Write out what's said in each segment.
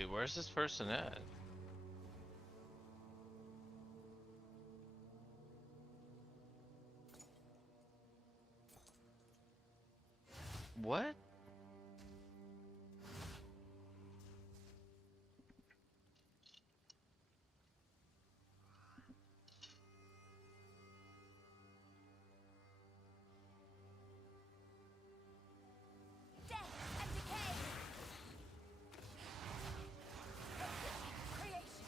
Wait, where's this person at? What? Death and decay. Creation.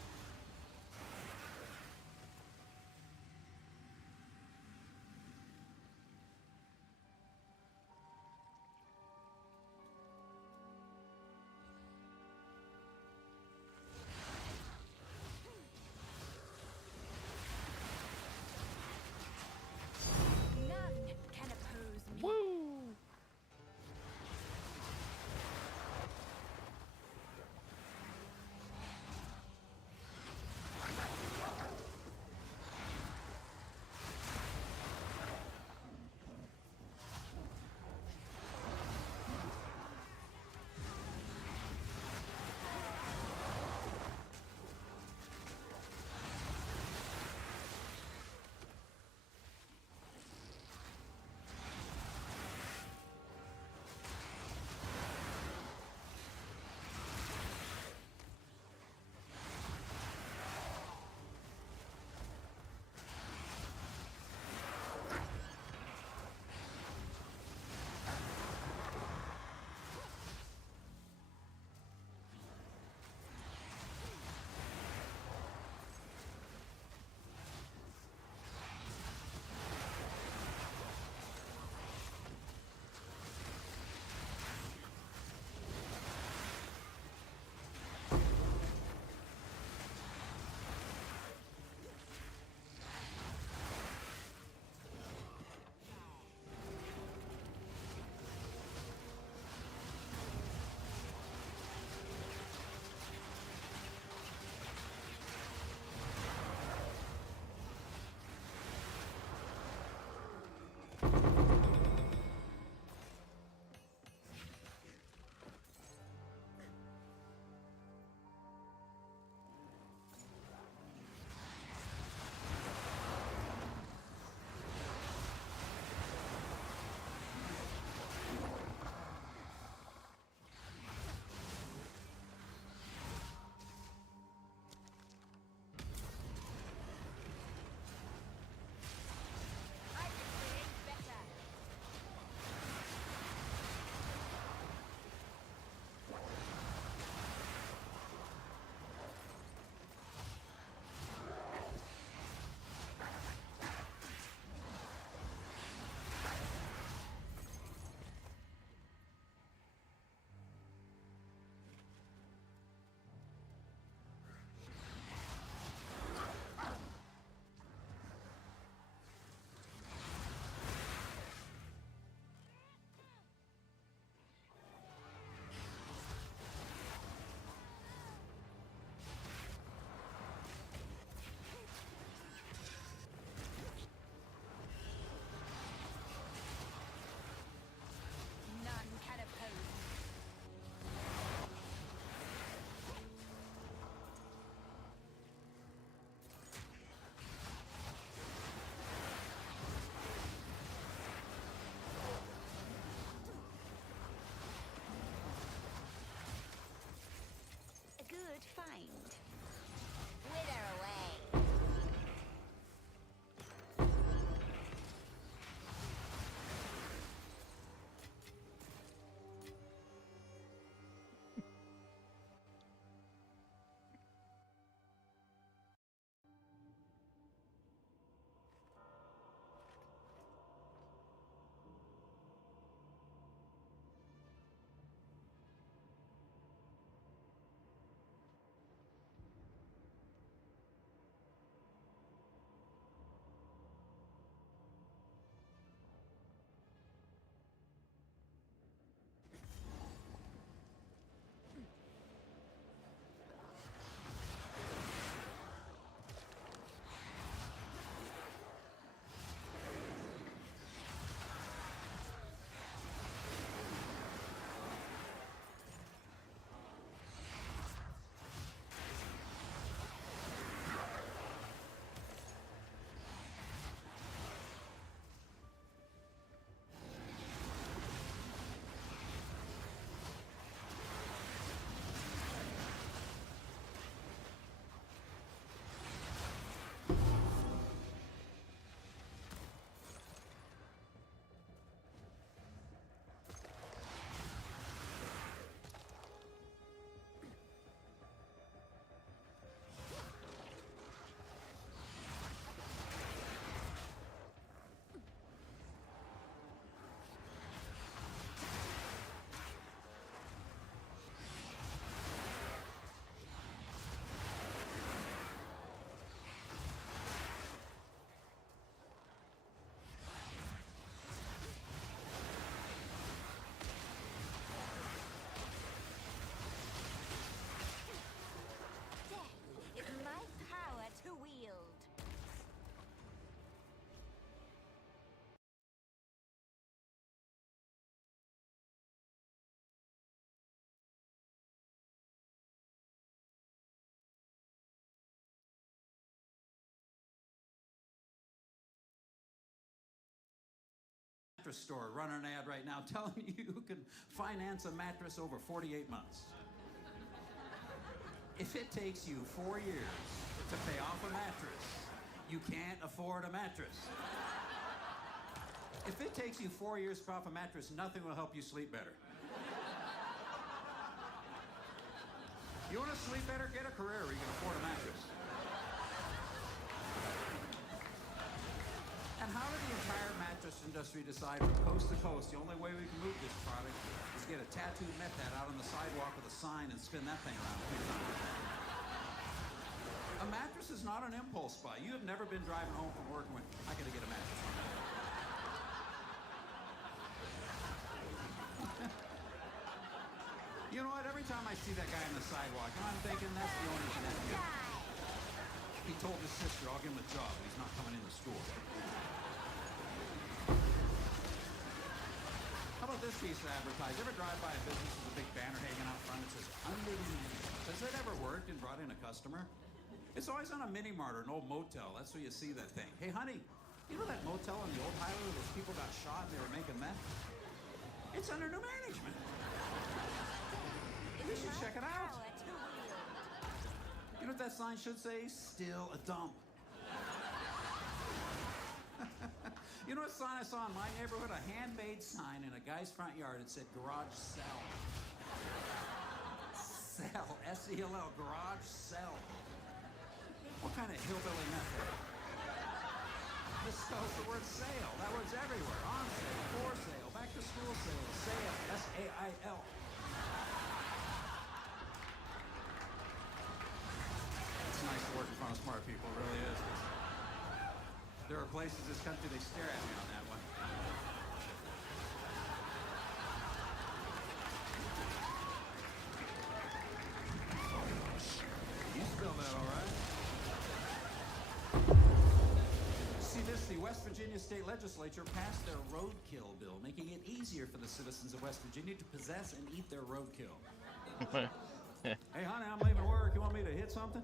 Mattress store running an ad right now telling you can finance a mattress over 48 months. If it takes you 4 years to pay off a mattress, you can't afford a mattress. If it takes you 4 years to pay off a mattress, nothing will help you sleep better. You want to sleep better? Get a career where you can afford a mattress. And how did the entire mattress industry decide from coast to coast the only way we can move this product is get a tattooed meth head out on the sidewalk with a sign and spin that thing around a few times? A mattress is not an impulse buy. You have never been driving home from work and went, I gotta get a mattress. You know what? Every time I see that guy on the sidewalk, I'm thinking that's the owner's nephew. He told his sister, I'll give him a job, but he's not coming into school. How about this piece of advertising? Ever drive by a business with a big banner hanging out front that says, under the management? Has that ever worked and brought in a customer? It's always on a mini mart or an old motel. That's where you see that thing. Hey, honey, you know that motel on the old highway where those people got shot and they were making meth? It's under new management. You should check it out. You know what that sign should say? Still a dump. You know what sign I saw in my neighborhood? A handmade sign in a guy's front yard. It said garage sell. Sell. S-E-L-L. Garage sell. What kind of hillbilly method? This spells the word sale. That word's everywhere. On sale, for sale, back to school sale, sale, S-A-I-L. It's nice to work in front of smart people, it really is. There are places in this country they stare at me on that one. You spelled that all right. See this, the West Virginia State Legislature passed their roadkill bill, making it easier for the citizens of West Virginia to possess and eat their roadkill. Hey, honey, I'm leaving work. You want me to hit something?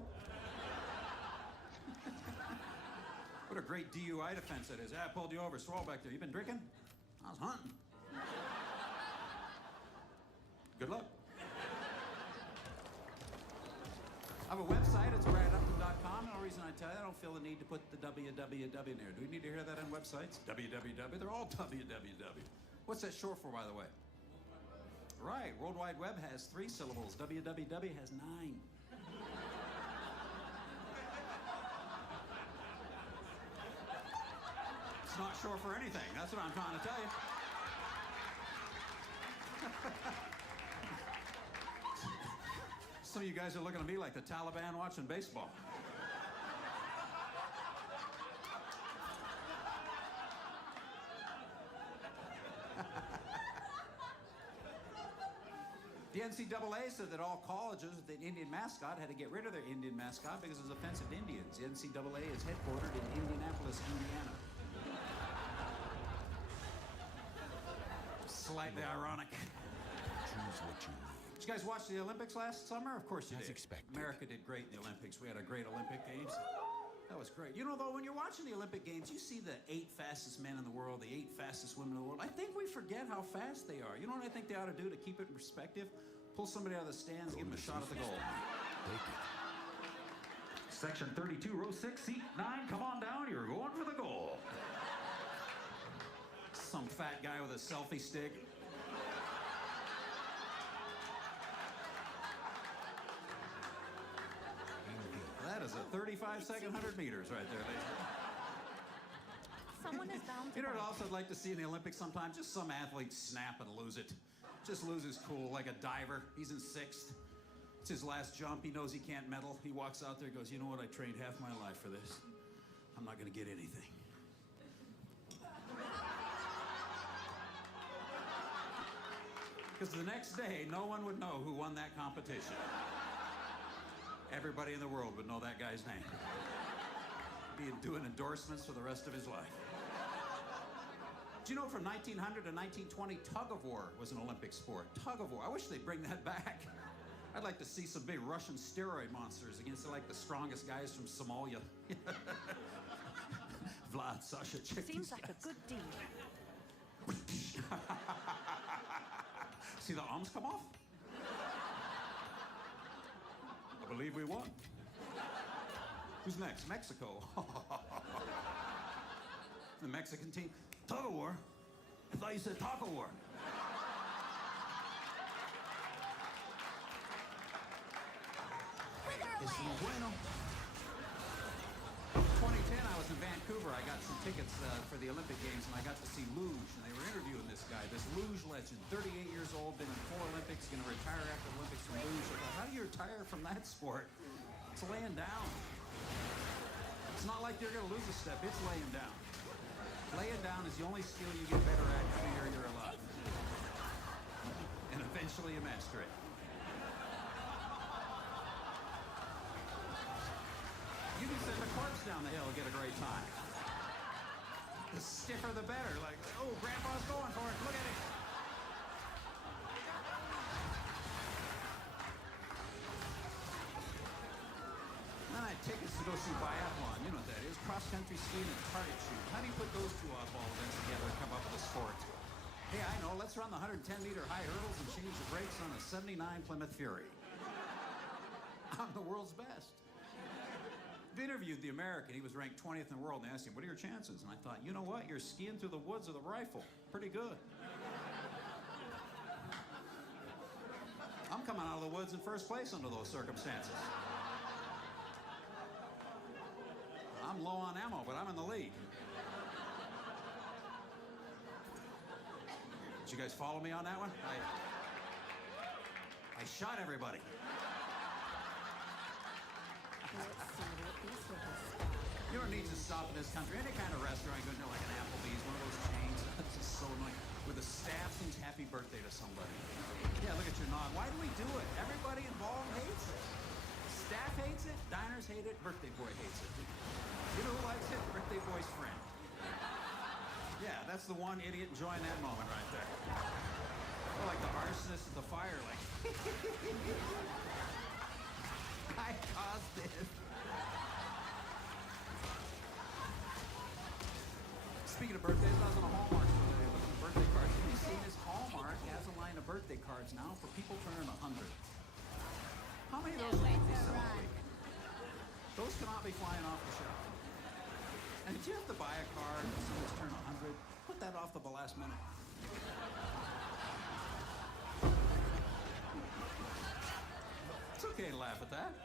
What a great DUI defense that is. I pulled you over. Swirl back there. You been drinking? I was hunting. Good luck. I have a website. It's bradupton.com. The only reason I tell you, I don't feel the need to put the www in there. Do we need to hear that on websites? www. They're all www. What's that short for, by the way? Right. World Wide Web has 3 syllables. www has 9. It's not short for anything. That's what I'm trying to tell you. Some of you guys are looking at me like the Taliban watching baseball. The NCAA said that all colleges with an Indian mascot had to get rid of their Indian mascot because it was offensive to Indians. The NCAA is headquartered in Indianapolis, Indiana. Slightly ironic. Choose what you need. Did you guys watch the Olympics last summer? Of course you did. As expected. America did great in the Olympics. We had a great Olympic Games. That was great. You know, though, when you're watching the Olympic Games, you see the 8 fastest men in the world, the 8 fastest women in the world. I think we forget how fast they are. You know what I think they ought to do to keep it in perspective? Pull somebody out of the stands, give them a shot at the goal. Take it. Section 32, row 6, seat 9, come on down, you're going for the goal. Some fat guy with a selfie stick. That is a 35-second 100 meters right there, ladies. Someone is bound to You know what else I'd like to see in the Olympics sometime? Just some athlete snap and lose it. Just lose his cool, like a diver. He's in 6th. It's his last jump. He knows he can't medal. He walks out there and goes, you know what? I trained half my life for this. I'm not going to get anything. Because the next day, no one would know who won that competition. Everybody in the world would know that guy's name. Be doing endorsements for the rest of his life. Do you know from 1900 to 1920, tug of war was an Olympic sport? Tug of war. I wish they'd bring that back. I'd like to see some big Russian steroid monsters against like the strongest guys from Somalia. Vlad, Sasha, check Seems these like guys. a good deal. See the arms come off? I believe we won. Who's next? Mexico. The Mexican team. Tug of war? I thought you said taco war. It's muy bueno. 2010, I was in Vancouver. I got some tickets for the Olympic Games, and I got to see luge, and they were interviewing this guy, this luge legend, 38 years old, been in 4 Olympics, going to retire after the Olympics from luge. I thought, how do you retire from that sport? It's laying down. It's not like you're going to lose a step. It's laying down. Laying down is the only skill you get better at every year you're alive. And eventually you master it. You can send a corpse down the hill and get a great time. The stiffer the better. Like, oh, Grandpa's going for it. Look at it. Then I had tickets to go see biathlon. You know what that is. Cross-country skiing and target shooting. How do you put those two oddball events together and come up with a sport? Hey, I know. Let's run the 110-meter high hurdles and change the brakes on a 79 Plymouth Fury. I'm the world's best. I interviewed the American. He was ranked 20th in the world, and they asked him, what are your chances? And I thought, you know what? You're skiing through the woods with a rifle. Pretty good. I'm coming out of the woods in first place under those circumstances. I'm low on ammo, but I'm in the lead. Did you guys follow me on that one? I shot everybody. You don't need to stop in this country. Any kind of restaurant, you go to like an Applebee's, one of those chains. It's just so annoying. Where the staff sings happy birthday to somebody. Yeah, look at your nod. Why do we do it? Everybody involved hates it. Staff hates it, diners hate it, birthday boy hates it. You know who likes it? Birthday boy's friend. Yeah, that's the one idiot enjoying that moment right there. Or like the arsonist at the fire, like, I caused this. Speaking of birthdays, I was on a Hallmark today looking at birthday cards. Have you seen this? Hallmark has a line of birthday cards now for people turning 100. How many of those do you sell a week? Those cannot be flying off the shelf. And did you have to buy a card when someone's turned 100? Put that off to the last minute. It's okay to laugh at that.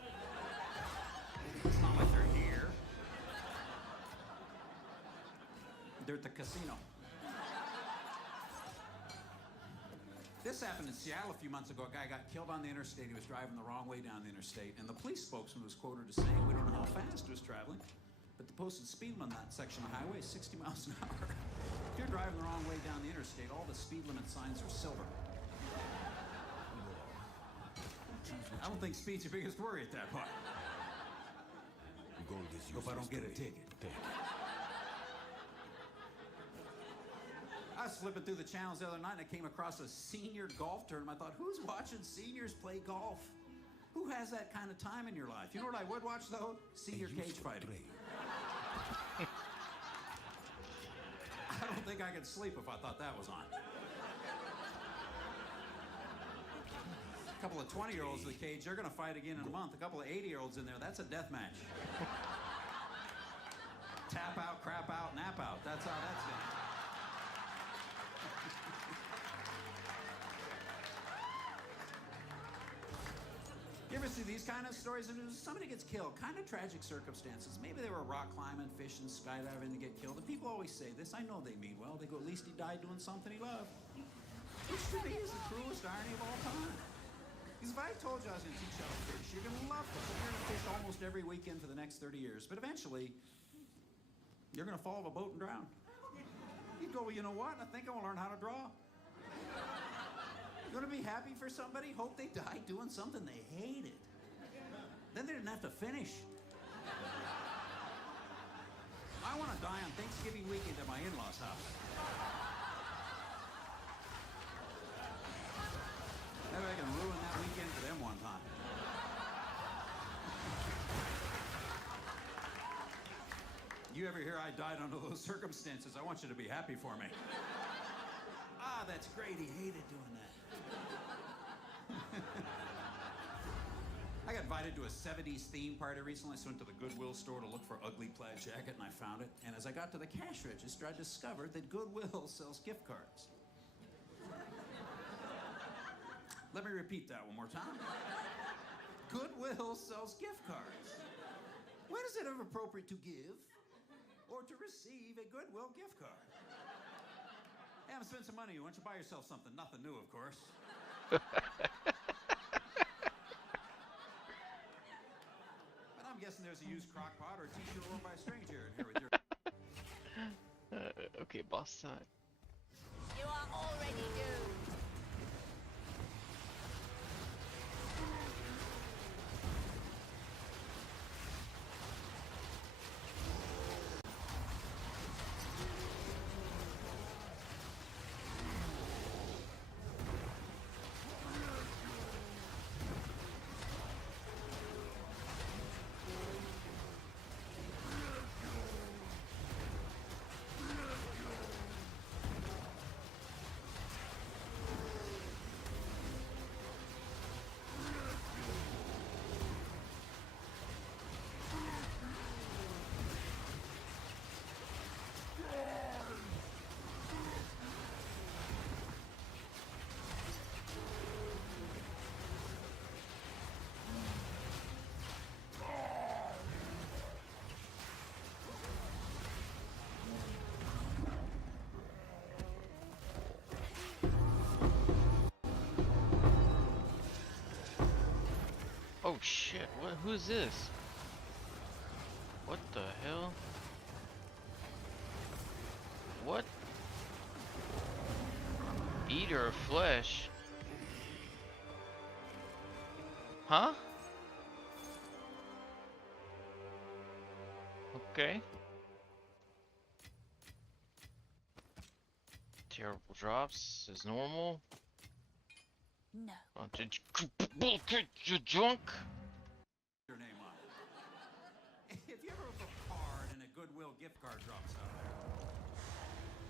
It's not like they're here. They're at the casino. This happened in Seattle a few months ago. A guy got killed on the interstate. He was driving the wrong way down the interstate. And the police spokesman was quoted as saying, we don't know how fast he was traveling, but the posted speed limit on that section of highway is 60 miles an hour. If you're driving the wrong way down the interstate, all the speed limit signs are silver. I don't think speed's your biggest worry at that point. Gold is Hope I don't get a ticket. I was flipping through the channels the other night and I came across a senior golf tournament. I thought, who's watching seniors play golf? Who has that kind of time in your life? You know what I would watch though? Senior cage fighting. I don't think I could sleep if I thought that was on. A couple of 20-year-olds in the cage, they're gonna fight again in a month. A couple of 80-year-olds in there, that's a death match. Tap out, crap out, nap out. That's how that's done. You ever see these kind of stories? Somebody gets killed, kind of tragic circumstances. Maybe they were rock climbing, fishing, skydiving to get killed. And people always say this. I know they mean well. They go, at least he died doing something he loved. Which to me is the cruelest irony of all time. Because if I told you I was going to teach you how to fish, you're going to love it. You're going to fish almost every weekend for the next 30 years. But eventually, you're going to fall off a boat and drown. You'd go, well, you know what? I think I want to learn how to draw. You want to be happy for somebody? Hope they died doing something they hated. Then they didn't have to finish. I want to die on Thanksgiving weekend at my in-laws' house. Maybe I can ruin that weekend for them one time. You ever hear I died under those circumstances? I want you to be happy for me. Ah, that's great. He hated doing that. I got invited to a 70s theme party recently, so I went to the Goodwill store to look for ugly plaid jacket, and I found it. And as I got to the cash register, I discovered that Goodwill sells gift cards. Let me repeat that one more time. Goodwill sells gift cards. When is it ever appropriate to give or to receive a Goodwill gift card? Hey, I'm gonna spend some money. Why don't you buy yourself something? Nothing new, of course. But I'm guessing there's a used crock pot or a t-shirt worn by a stranger in here with your... Okay, boss time. You are already doomed. Oh shit, what, who's this? What the hell? What? Eater of flesh? Huh? Okay. Terrible drops is normal. No. Did you drunk? your name on it. If you ever have a card and a Goodwill gift card drops out there,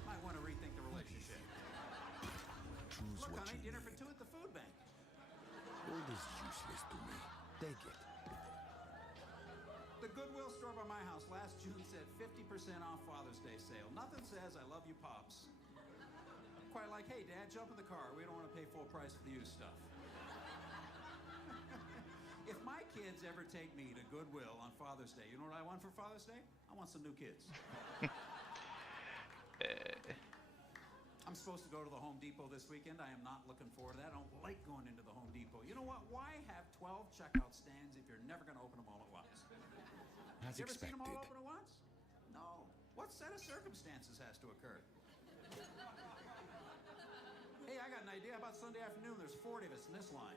might want to rethink the relationship. Choose Look, what honey, you dinner for need. two at the food bank. Gold is useless to me. Take it. The Goodwill store by my house last June said 50% off Father's Day sale. Nothing says I love you, Pops. Quite like, hey, Dad, jump in the car. We don't want to pay full price for the used stuff. If my kids ever take me to Goodwill on Father's Day, you know what I want for Father's Day? I want some new kids. I'm supposed to go to the Home Depot this weekend. I am not looking forward to that. I don't like going into the Home Depot. You know what? Why have 12 checkout stands if you're never going to open them all at once? As You ever seen them all expected. open at once? No. What set of circumstances has to occur? Hey, I got an idea. How about Sunday afternoon? There's 40 of us in this line.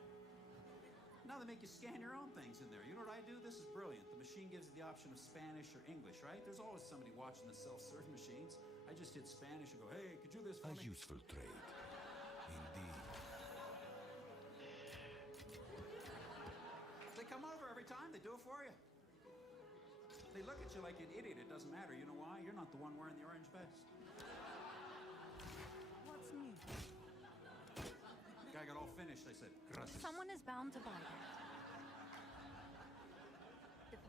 Now they make you scan your own things in there. You know what I do? This is brilliant. The machine gives you the option of Spanish or English, right? There's always somebody watching the self-serve machines. I just hit Spanish and go, hey, could you do this for A me? useful trade. Indeed. They come over every time. They do it for you. They look at you like an idiot. It doesn't matter. You know why? You're not the one wearing the orange vest. What's new? Guy got all finished. I said, gracias. Someone is bound to buy that.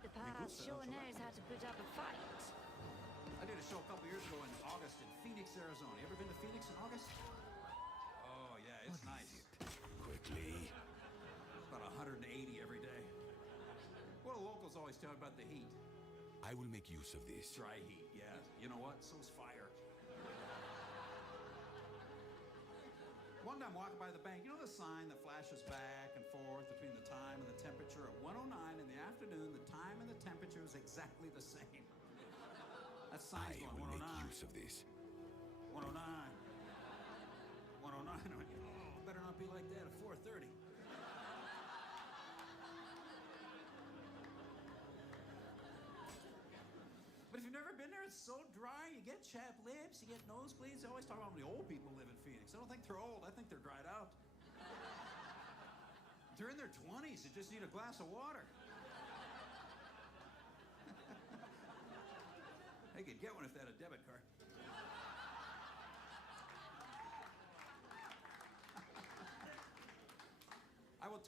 The past sure knows how to put up a fight. I did a show a couple years ago in August in Phoenix, Arizona. You ever been to Phoenix in August? Oh, yeah, it's What nice. is it? Quickly. About 180 every day. Well, the locals always tell me about the heat. I will make use of this. Dry heat, yeah. You know what? So's fire. One day I'm walking by the bank. You know the sign that flashes back and forth between the time and the temperature? At 1:09 in the afternoon, the time and the temperature is exactly the same. That sign's I going will 109. make use of this. 109. 109. I went, oh, better not be like that at 4:30. But if you've never been there, it's so dry. You get chapped lips, you get nosebleeds. They always talk about how many old people live in Phoenix. I don't think they're old. I think they're dried out. They're in their 20s. They just need a glass of water. They could get one if they had a debit card.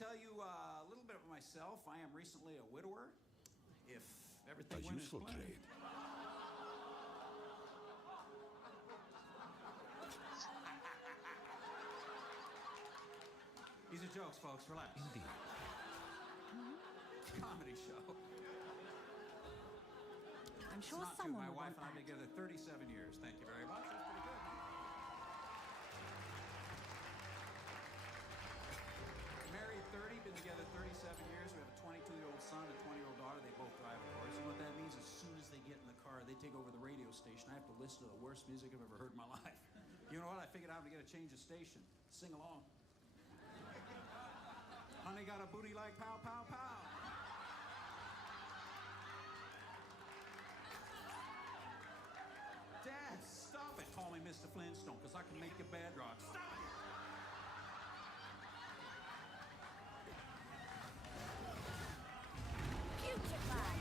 tell you a little bit of myself. I am recently a widower. If everything A went as useful planned. trade. These are jokes, folks. Relax. Indeed. Comedy show. I'm It's sure not true. someone My will wife want and I have that. been together 37 years. Thank you very much. That's pretty good. Married 30, been together 37 years. We have a 22-year-old son, a 20-year-old daughter. They both drive, of course. You know what that means? As soon as they get in the car, they take over the radio station. I have to listen to the worst music I've ever heard in my life. You know what? I figured out to get a change of station. Sing along. Honey got a booty like pow, pow, pow. Dad, stop it. Call me Mr. Flintstone, because I can make you bad rock. Stop it! Putrefy!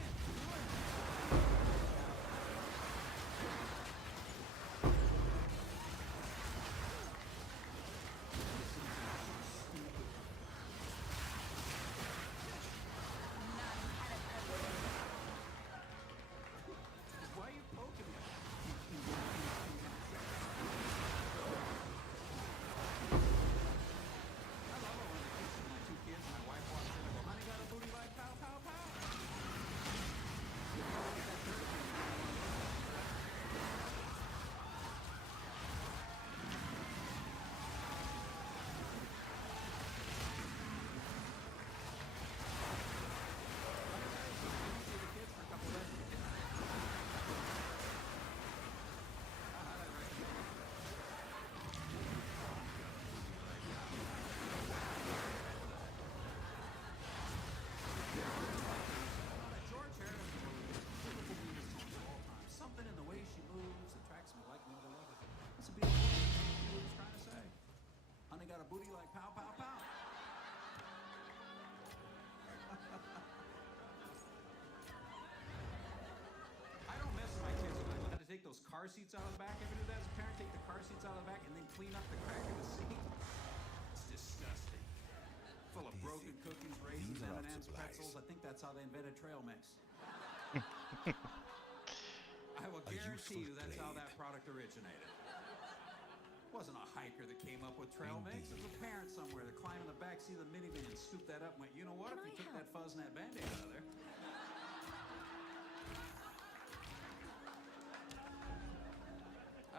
Why are you poking me? I love it when the kids and my two kids and my wife walks in and go, honey got a booty like pow, pow, pow. See the kids for a couple of days. George Harrison beautiful music of all time. Something in the way she moves attracts me like no other lover. That's a beautiful thing. What he was trying to say. Honey got a booty like pow, pow, pow. I don't mess with my kids. I had to take those car seats out of the back. Ever do that as a parent? Take the car seats out of the back and then clean up the crack in the seat? It's disgusting. Full of broken cookies, raisins, These are art M&M's, supplies. pretzels. I think that's how they invented trail mix. I will A guarantee you useful that's how blade. that product originated. It wasn't a hiker that came up with trail mix. It was a parent somewhere that climbed in the back seat of the minivan and scooped that up and went, you know what? Can If we I took help? that fuzz and that Band-Aid out of there.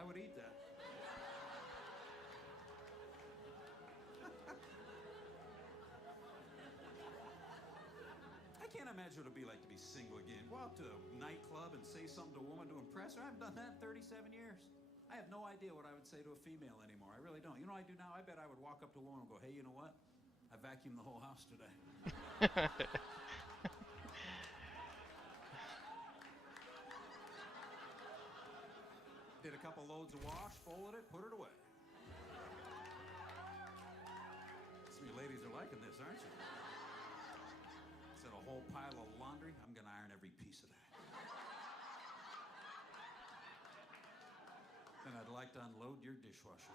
I would eat that. I can't imagine what it'd be like to be single again. Go out to a nightclub and say something to a woman to impress her. I haven't done that in 37 years. I have no idea what I would say to a female anymore. I really don't. You know what I do now? I bet I would walk up to a woman and go, hey, you know what? I vacuumed the whole house today. Did a couple loads of wash, folded it, put it away. Some of you ladies are liking this, aren't you? Instead of a whole pile of laundry, I'm gonna iron every piece of that. Then I'd like to unload your dishwasher.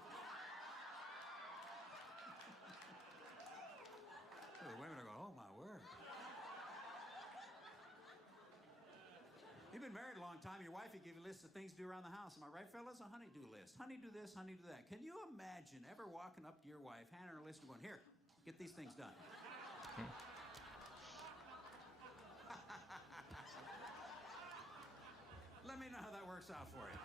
So the women are going, oh my word. You've been married a long time. Your wife, gave you a list of things to do around the house. Am I right, fellas? A honey-do list. Honey, do this, honey, do that. Can you imagine ever walking up to your wife, handing her a list and going, here, get these things done? Let me know how that works out for you.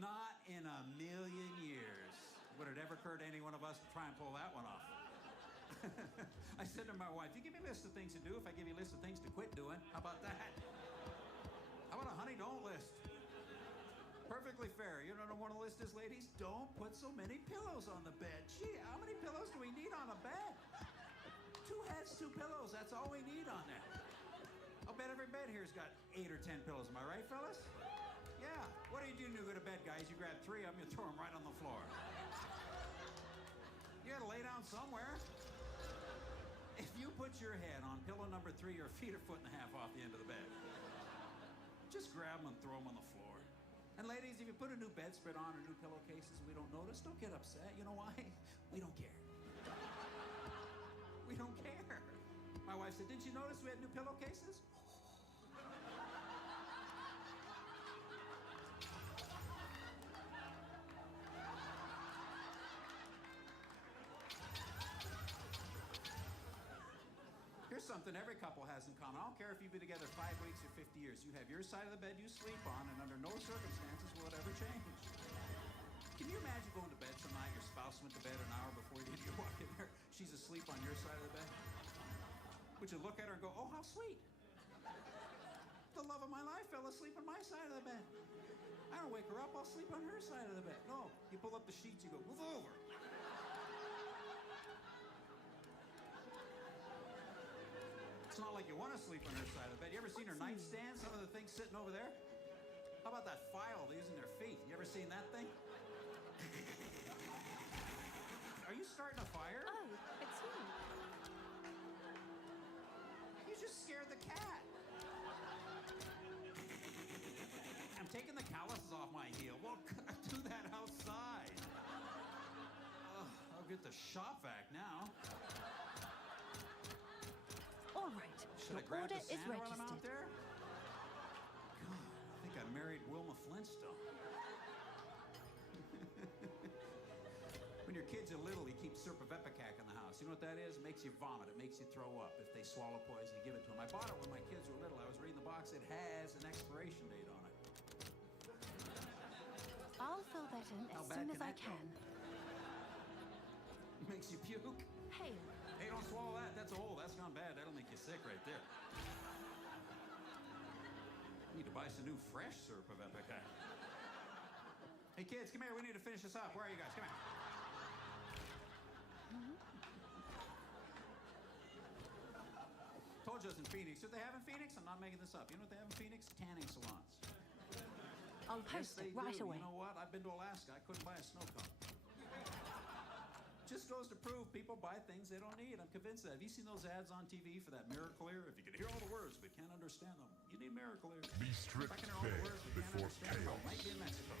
Not in a million years would it ever occur to any one of us to try and pull that one off. I said to my wife, you give me a list of things to do if I give you a list of things to quit doing. How about that? How about a honey don't list? Perfectly fair. You don't know what the list is, ladies? Don't put so many pillows on the bed. Gee, how many pillows do we need on a bed? 2 heads, 2 pillows. That's all we need on there. I'll bet every bed here's got 8 or 10 pillows. Am I right, fellas? Yeah. What do you do when you go to bed, guys? You grab 3 of them, you throw them right on the floor. You gotta lay down somewhere. If you put your head on pillow number 3, your feet are 1.5 feet off the end of the bed. Just grab them and throw them on the floor. And ladies, if you put a new bedspread on or new pillowcases and we don't notice, don't get upset. You know why? We don't care. you notice we had new pillowcases? Here's something every couple has in common. I don't care if you've been together 5 weeks or 50 years. You have your side of the bed you sleep on, and under no circumstances will it ever change. Can you imagine going to bed some night, your spouse went to bed an hour before you walk in there, she's asleep on your side of the bed? Would you look at her and go, oh, how sweet? The love of my life fell asleep on my side of the bed. I don't wake her up, I'll sleep on her side of the bed. No, you pull up the sheets, you go, move over. It's not like you want to sleep on her side of the bed. You ever seen her nightstand? Some of the things sitting over there? How about that file they use in their feet? You ever seen that thing? Are you starting a fire? Oh, it's you. You just scared the cat. I'm taking the calluses off my heel. Well, do that outside. I'll get the shop vac now. All right. Should I Your grab order the is sander while I'm out registered. there? God, I think I married Wilma Flintstone. When your kids are little, you keep Serpivepicac in the house. You know what that is? It makes you vomit. It makes you throw up. If they swallow poison, you give it to them. I bought it when my kids were little. I was reading the box. It has an expiration date on it. I'll fill that in How as bad soon can as I that go? can. Makes you puke. Hail. Hey, don't swallow that. That's old. That's gone bad. That'll make you sick right there. Need to buy some new fresh Serpivepicac. Hey, kids, come here. We need to finish this up. Where are you guys? Come here. Told you it's in Phoenix. What they have in Phoenix? I'm not making this up. You know what they have in Phoenix? Tanning salons. I'll Yes, post they it right do. away. You know what? I've been to Alaska. I couldn't buy a snow cone. Just goes to prove people buy things they don't need. I'm convinced of that. Have you seen those ads on TV for that Miracle-Ear? If you can hear all the words but can't understand them, you need Miracle-Ear. Be If stripped I can hear all the bare words but can't before understand them, I chaos. might be in Mexico.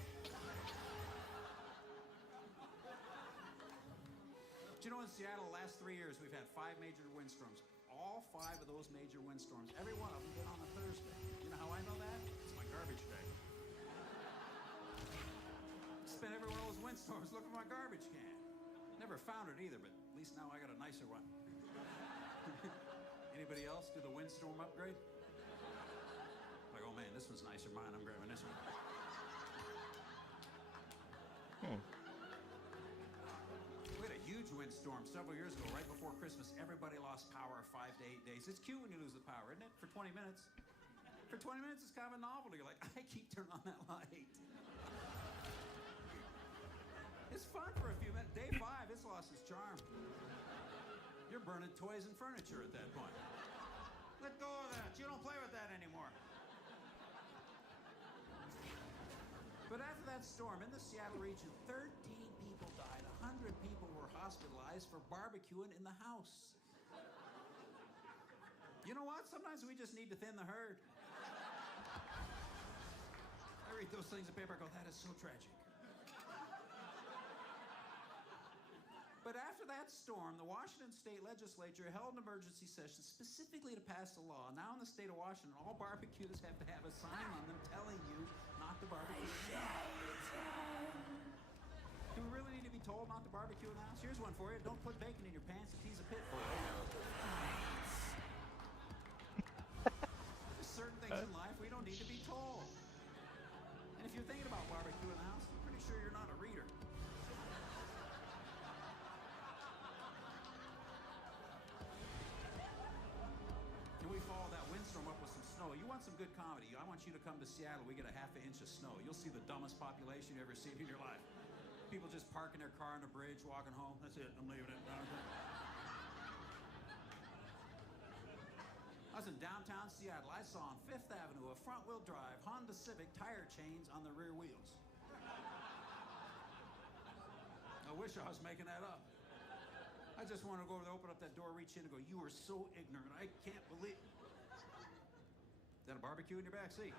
Do you know in Seattle, the last 3 years, we've had 5 major windstorms. All 5 of those major windstorms, every one of them been on a Thursday. You know how I know that? It's my garbage day. Spent every one of those windstorms looking for my garbage can. Never found it either, but at least now I got a nicer one. Anybody else do the windstorm upgrade? Like, oh man, this one's nicer than mine. I'm grabbing this one. We had a huge windstorm several years ago, right before Christmas. Everybody lost power 5 to 8 days. It's cute when you lose the power, isn't it? For 20 minutes. For 20 minutes, it's kind of a novelty. You're like, I keep turning on that light. It's fun for a few minutes. Day 5, it's lost its charm. You're burning toys and furniture at that point. Let go of that. You don't play with that anymore. But after that storm, in the Seattle region, 13 people died. 100 people were hospitalized for barbecuing in the house. You know what? Sometimes we just need to thin the herd. I read those things in paper, I go, that is so tragic. But after that storm, the Washington State Legislature held an emergency session specifically to pass a law. Now in the state of Washington, all barbecues have to have a sign on them telling you not to barbecue in the house. Do we really need to be told not to barbecue in the house? Here's one for you. Don't put bacon in your pants if he's a pit bull. There's certain things in life we don't need to be told. And if you're thinking about barbecue in the house, I'm pretty sure you're not a reader. And we followed that windstorm up with some snow. You want some good comedy? I want you to come to Seattle. We get a half an inch of snow. You'll see the dumbest population you ever seen in your life. People just parking their car on the bridge, walking home. That's it. I'm leaving it. I was in downtown Seattle. I saw on 5th Avenue a front-wheel drive Honda Civic tire chains on the rear wheels. I wish I was making that up. I just wanted to go over there, open up that door, reach in and go, you are so ignorant. I can't believe... Is that a barbecue in your back seat?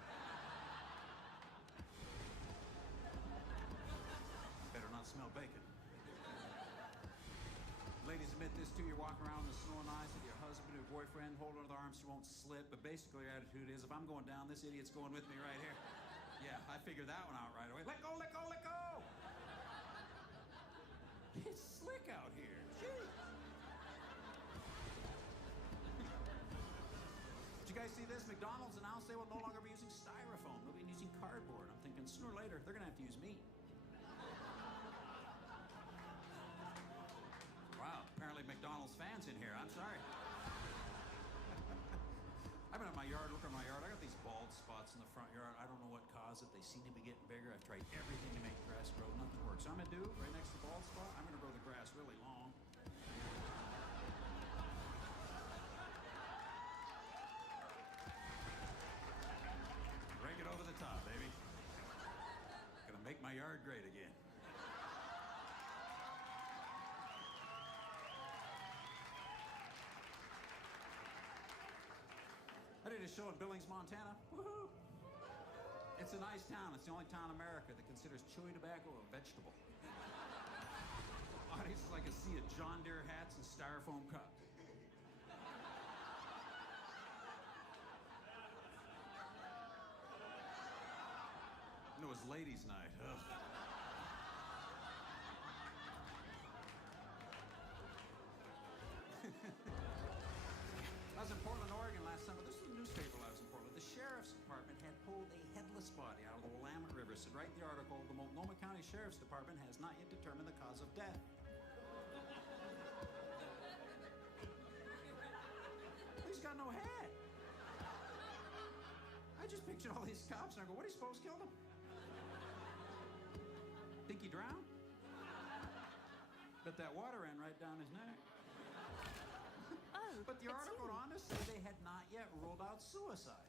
Better not smell bacon. Ladies, admit this too. You're walking around in the snow and ice with your husband who boyfriend, hold her in the arms, she won't slip. But basically, her attitude is, if I'm going down, this idiot's going with me right here. Yeah, I figured that one out right away. Let go, let go, let go! It's slick out here. Gee. Did you guys see this? McDonald's announced they will no longer be using styrofoam. They'll be using cardboard. I'm thinking sooner or later, they're going to have to use meat. Wow, apparently McDonald's fans in here. I'm sorry. I've been in my yard, look at my yard. I got these bald spots in the front yard. I don't know what caused it. They seem to be getting bigger. I've tried everything to make grass grow. Nothing works. So I'm going to do, right next to the bald spot, I'm going to grow the grass really long. Rake it over the top, baby. Gonna make my yard great again. I did a show in Billings, Montana. Woohoo! It's a nice town. It's the only town in America that considers chewing tobacco a vegetable. Audience is like a sea of John Deere hats and styrofoam cups. And it was ladies' night. Ugh. I was in Portland, Oregon last summer. This was the newspaper when I was in Portland. The sheriff's department had pulled a headless body out of the Willamette River. Said right in the article, the Multnomah County Sheriff's Department has not yet determined the cause of death. He's got no head. I just pictured all these cops and I go, what do you suppose killed him? Think he drowned? But that water ran right down his neck. Oh, But the it's article you. went on to say they had not yet ruled out suicide.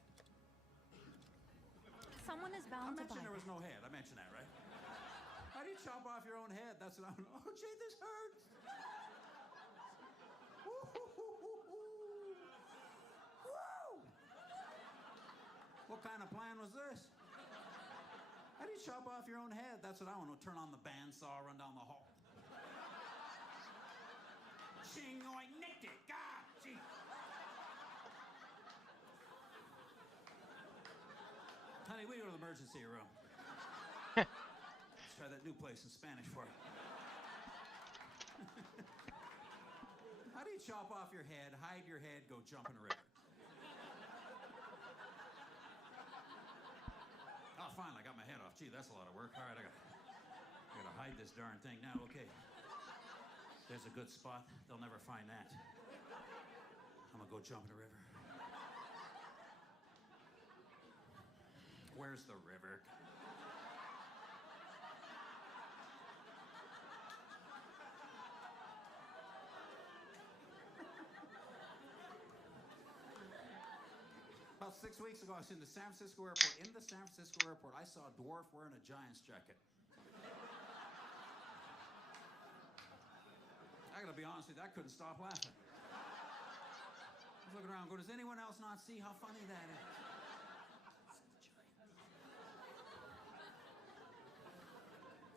Someone is I bound to mentioned buy there was that. no head. I mentioned that, right? How do you chop off your own head? That's what I'm. Oh, gee, this hurts. Woo! What kind of plan was this? How do you chop off your own head? That's what I want to turn on the bandsaw, run down the hall. Ching, I nicked it. God, gee. Honey, we go to the emergency room. Let's try that new place in Spanish for you. How do you chop off your head, hide your head, go jump in a river? Oh, finally, I got my head off. Gee, that's a lot of work. All right, I gotta hide this darn thing now. Okay. There's a good spot. They'll never find that. I'm gonna go jump in the river. Where's the river? About 6 weeks ago, I was in the San Francisco airport. In the San Francisco airport, I saw a dwarf wearing a Giants jacket. I gotta be honest with you, I couldn't stop laughing. I was looking around going, does anyone else not see how funny that is?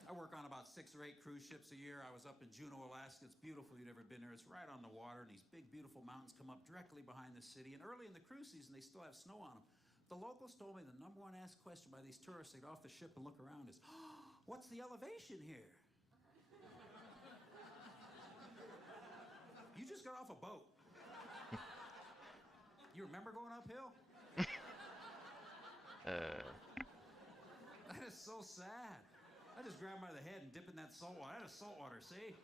I work on about 6 or 8 cruise ships a year. I was up in Juneau, Alaska. It's beautiful. You'd ever been there. It's right on the water, and these big, beautiful mountains come up directly behind the city. And early in the cruise season, they still have snow on them. The locals told me the number one asked question by these tourists that get off the ship and look around is, oh, what's the elevation here? You just got off a boat. You remember going uphill? That is so sad. I just grab him by the head and dip in that salt water. That is salt water, see?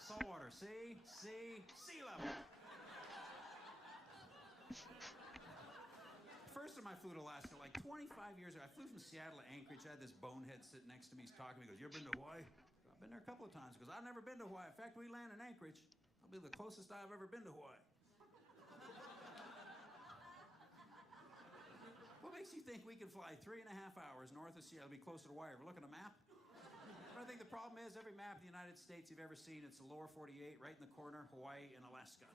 Salt water, see? See? Sea level. First time I flew to Alaska, like 25 years ago, I flew from Seattle to Anchorage. I had this bonehead sitting next to me. He's talking to me. He goes, you ever been to Hawaii? I've been there a couple of times. He goes, I've never been to Hawaii. In fact, we land in Anchorage. I'll be the closest I've ever been to Hawaii. What makes you think we can fly 3.5 hours north of Seattle, be closer to Hawaii? Ever look at a map? But I think the problem is every map of the United States you've ever seen, it's the lower 48, right in the corner, Hawaii and Alaska.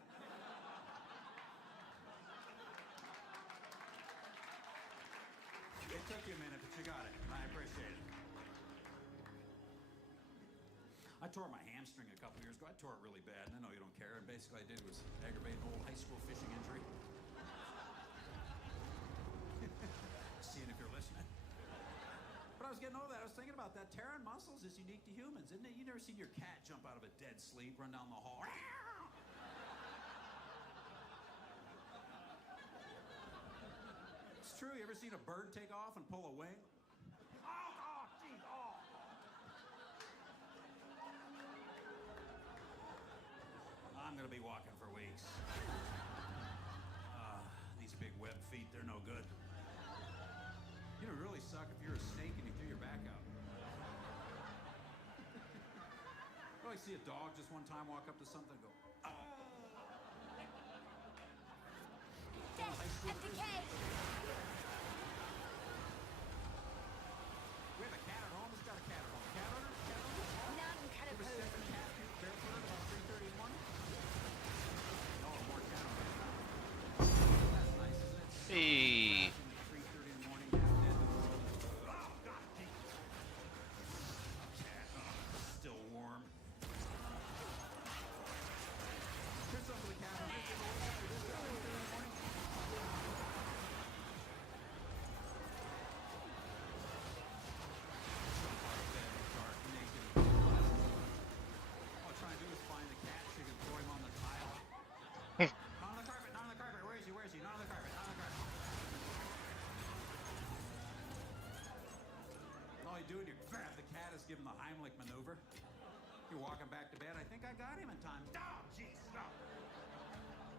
It took you a minute, but you got it, and I appreciate it. I tore my hamstring a couple years ago. I tore it really bad, and I know you don't care. And basically, I did was aggravate an old high school fishing injury. Seeing if you're listening. But I was getting over that. I was thinking about that. Tearing muscles is unique to humans, isn't it? You never seen your cat jump out of a dead sleep, run down the hall. It's true. You ever seen a bird take off and pull a wing? Oh, geez, oh. I'm gonna be walking for weeks. These big web feet, they're no good. You know, it really suck if you're a snake and you threw your back out. Well, I see a dog just one time walk up to something and go, oh. Death and decay. We have a cat at home. Who's got a cat at home? Cat owner? Cat owner? None can Ever oppose step in me. cat food barefoot about 3:30 in the morning? No, more cat owner. That's nice, isn't it? Hey. 3:30 in the morning, half dead. Oh, God, gee. Cat, still warm. Here's something for the cat owner. It is 3:30 in the morning. All I'm trying to do is find the cat so you can throw him on the tile. Not on the carpet, not on the carpet. Where is he? Where is he? Not on the carpet, not on the carpet. All you do is you grab the cat, is give him the Heimlich maneuver. You're walking back to bed. I think I got him in time. Oh, jeez, stop.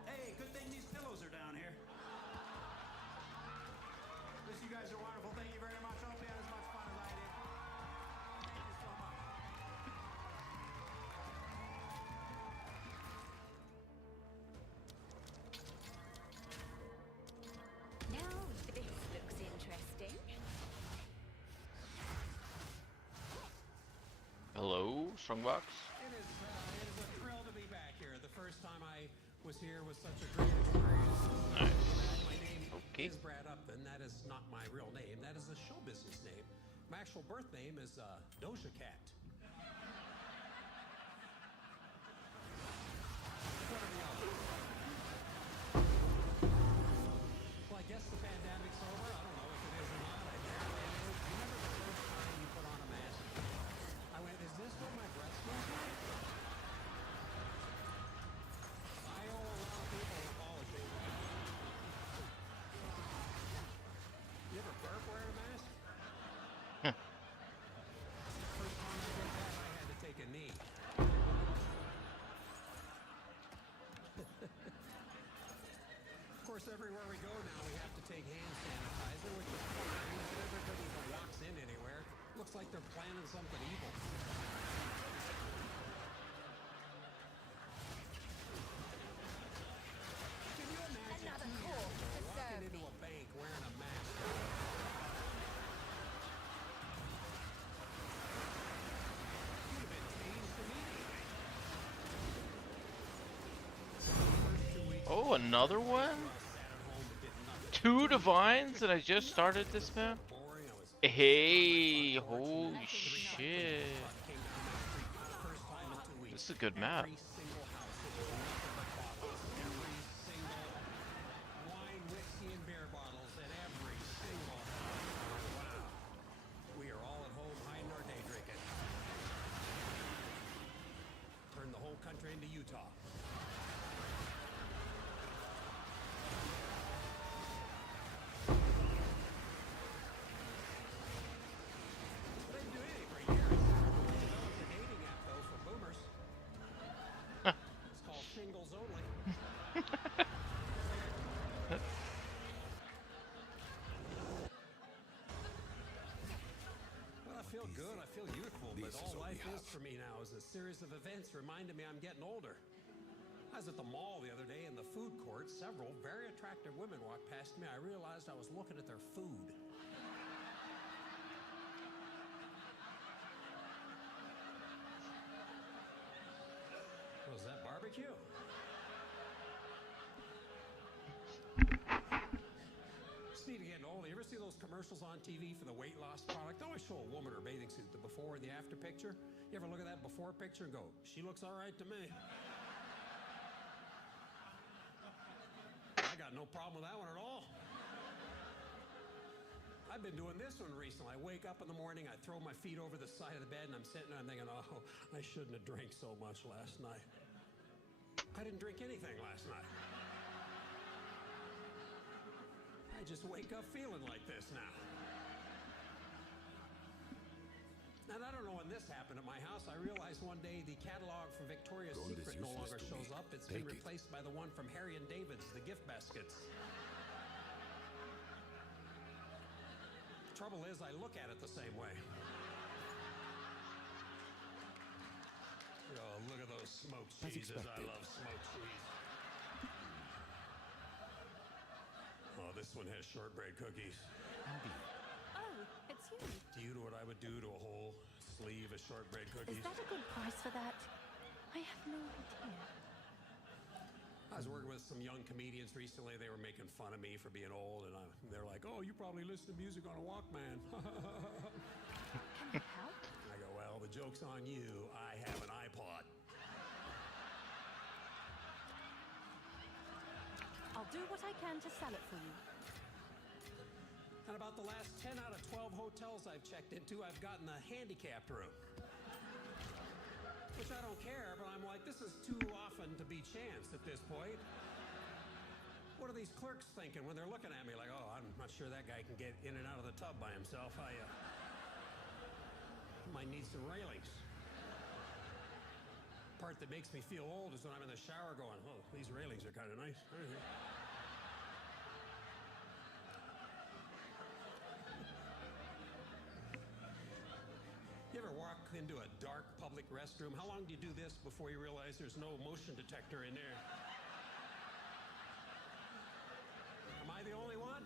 Hey, good thing these pillows are down here. Listen, you guys are wonderful. Thank you very much. I hope you had as much fun as I did. Thank you so much. Now this looks interesting. Hello, Strongbox. It is a thrill to be back here. The first time I was here was such a great experience. Nice. My name Okay. is Brad Upton. That is not my real name. That is a show business name. My actual birth name is Doja Cat. Whatever y'all do. Well, I guess the pandemic's over. I don't know if it is or not. Apparently it is. Remember the first time you put on a mask? I went, is this what my breath smells like? I owe a lot of people an apology. You ever burp wearing a mask? First time I did that, I had to take a knee. Of course, everywhere we go now, we have to take hand sanitizer, which is fine. Everybody who walks in anywhere looks like they're planning something evil. Can you imagine Another 2 call years ago to walking serve into me. a bank wearing a mask? You'd have been tased immediately. First 2 weeks, Oh, another one? I sat at home and did nothing. 2 divines and I just started this map? Boring. I was Hey, holy shit. first time in 2 weeks. This is a good map. Every single house that was nothing but bottles. Every single wine, whiskey, and beer bottles at every single house. Wow. We are all at home hiding our day drinking. Turn the whole country into Utah. They didn't do anything for years. They developed a dating app, though, for boomers. It's called Shingles Only. Well, I feel good. I feel youthful, but This is all all we life is have. for me now is a series of events reminding me I'm getting older. I was at the mall the other day in the food court. Several very attractive women walked past me. I realized I was looking at their food. Was that barbecue? Speaking of getting old, you ever see those commercials on TV for the weight loss product? They always show a woman in her bathing suit, the before and the after picture. You ever look at that before picture and go, she looks all right to me. I got no problem with that one at all. I've been doing this one recently. I wake up in the morning, I throw my feet over the side of the bed, and I'm sitting there and thinking, oh, I shouldn't have drank so much last night. I didn't drink anything last night. I just wake up feeling like this now. And I don't know when this happened at my house. I realized one day the catalog from Victoria's Gold is Secret no longer useless to shows me. up. It's Take been it. replaced by the one from Harry and David's, the gift baskets. Trouble is, I look at it the same way. Oh, look at those smoked As cheeses. I expected. love smoked cheese. Oh, this one has shortbread cookies. Indeed. Oh, it's you. Do you know what I would do to a whole sleeve of shortbread Is cookies? that a good price for that? I have no idea. I was working with some young comedians recently. They were making fun of me for being old, and they're like, oh, you probably listen to music on a Walkman. Can I help? I go, well, the joke's on you. I have an iPod. I'll do what I can to sell it for you. And about the last 10 out of 12 hotels I've checked into, I've gotten the handicapped room. Which I don't care, but I'm like, this is too often to be chance at this point. What are these clerks thinking when they're looking at me like, oh, I'm not sure that guy can get in and out of the tub by himself. I might need some railings. Part that makes me feel old is when I'm in the shower going, oh, these railings are kind of nice. You ever walk into a dark public restroom? How long do you do this before you realize there's no motion detector in there? Am I the only one?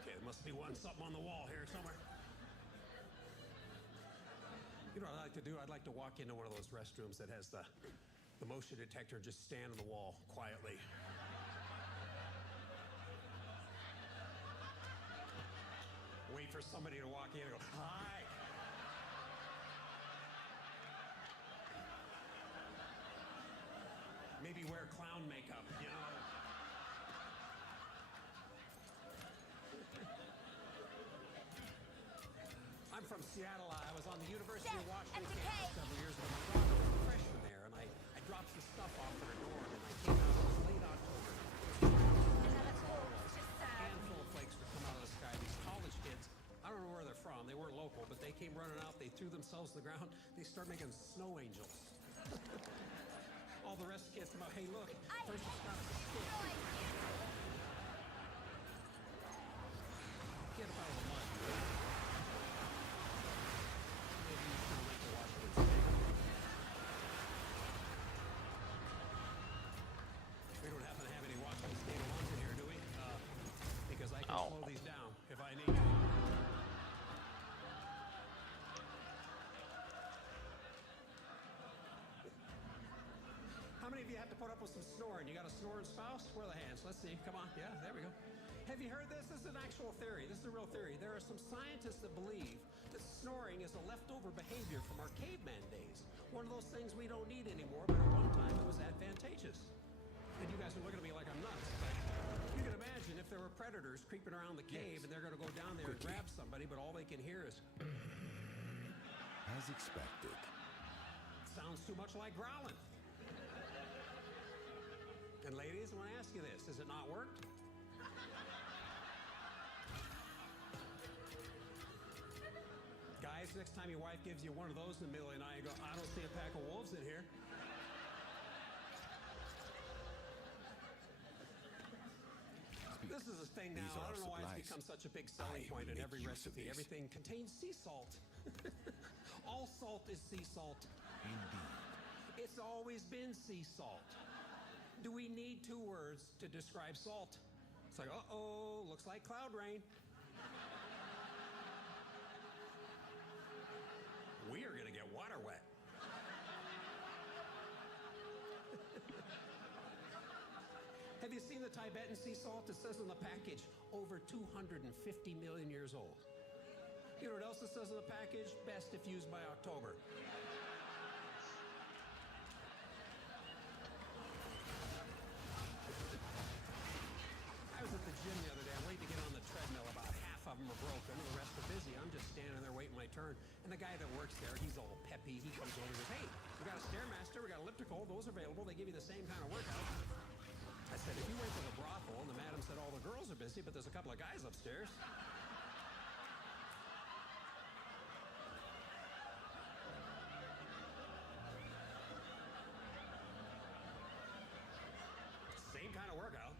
Okay, there must be something on the wall here somewhere. You know what I'd like to do? I'd like to walk into one of those restrooms that has the motion detector and just stand on the wall quietly. Wait for somebody to walk in and go, hi. Maybe wear clown makeup, you know? I'm from Seattle. I was on the University of Washington campus several years ago. My daughter was a freshman there, and I dropped some stuff off at her dorm, and I came out. It was late October. Another call. Just A handful of flakes would come out of the sky. These college kids, I don't know where they're from. They weren't local, but they came running out. They threw themselves to the ground. They started making snow angels. All the rest of the kids come out, hey, look, first it's got a stick. Get up out of the mud. Maybe you should wait to Washington State. We don't happen to have any Washington State alums in here, do we? Because I can Oh. slow these down if I need to. How many of you have to put up with some snoring? You got a snoring spouse? Where are the hands? Let's see. Come on. Yeah, there we go. Have you heard this? This is an actual theory. This is a real theory. There are some scientists that believe that snoring is a leftover behavior from our caveman days. One of those things we don't need anymore, but at one time it was advantageous. And you guys are looking at me like I'm nuts, but you can imagine if there were predators creeping around the cave and they're going to go down there and grab somebody, but all they can hear is... As expected. Sounds too much like growling. And ladies, I want to ask you this. Has it not worked? Guys, next time your wife gives you one of those in the middle of the night, you go, I don't see a pack of wolves in here. This is a thing now. These are I don't know why it's supplies. become such a big selling I point will in make every use of recipe. these. Everything contains sea salt. All salt is sea salt. Indeed. It's always been sea salt. Do we need two words to describe salt? It's like, uh-oh, looks like cloud rain. We are gonna get water wet. Have Have you seen the Tibetan sea salt? It says on the package, over 250 million years old. You know what else it says on the package? Best if used by October. I was at the gym the other day. I'm waiting to get on the treadmill. About half of them are broken. The rest are busy. I'm just standing there waiting my turn. And the guy that works there, he's all peppy. He comes over and goes, hey, we got a Stairmaster, we got elliptical. Those are available. They give you the same kind of workout. I said, if you went to the brothel and the madam said all the girls are busy, but there's a couple of guys upstairs. Same kind of workout.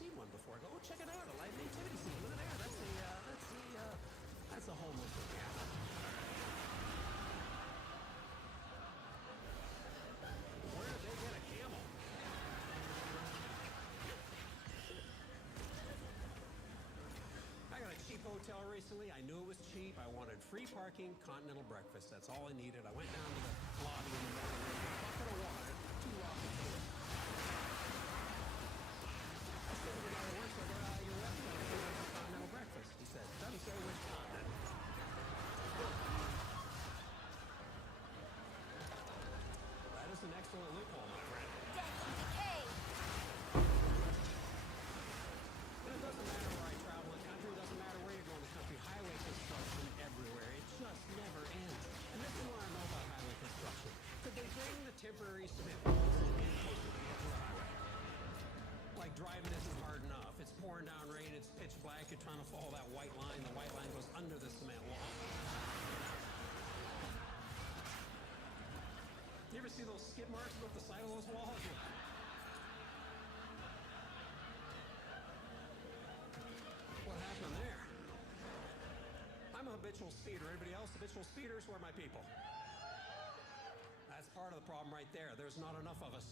Seen one before. I go, oh, check it out, a live nativity scene. Look at there. That's a homeless camel. Where did they get a camel? I got a cheap hotel recently. I knew it was cheap. I wanted free parking, continental breakfast. That's all I needed. I went down to the lobby in the morning, a bucket of water, 2 rocket fuels. Continental breakfast. He said, doesn't say which continent. That is an excellent loophole, my friend. Death and decay. And it doesn't matter where I travel in the country. It doesn't matter where you're going in the country. Highway construction everywhere. It just never ends. And this is what I know about highway construction. Could they bring the temporary cement walls in closer to the edge of the highway? Like driving isn't hard enough. It's pouring down rain, it's pitch black, you're trying to follow that white line. The white line goes under the cement wall. You ever see those skid marks up the side of those walls? What happened there? I'm a habitual speeder. Everybody else habitual speeders? Who are my people? That's part of the problem right there. There's not enough of us.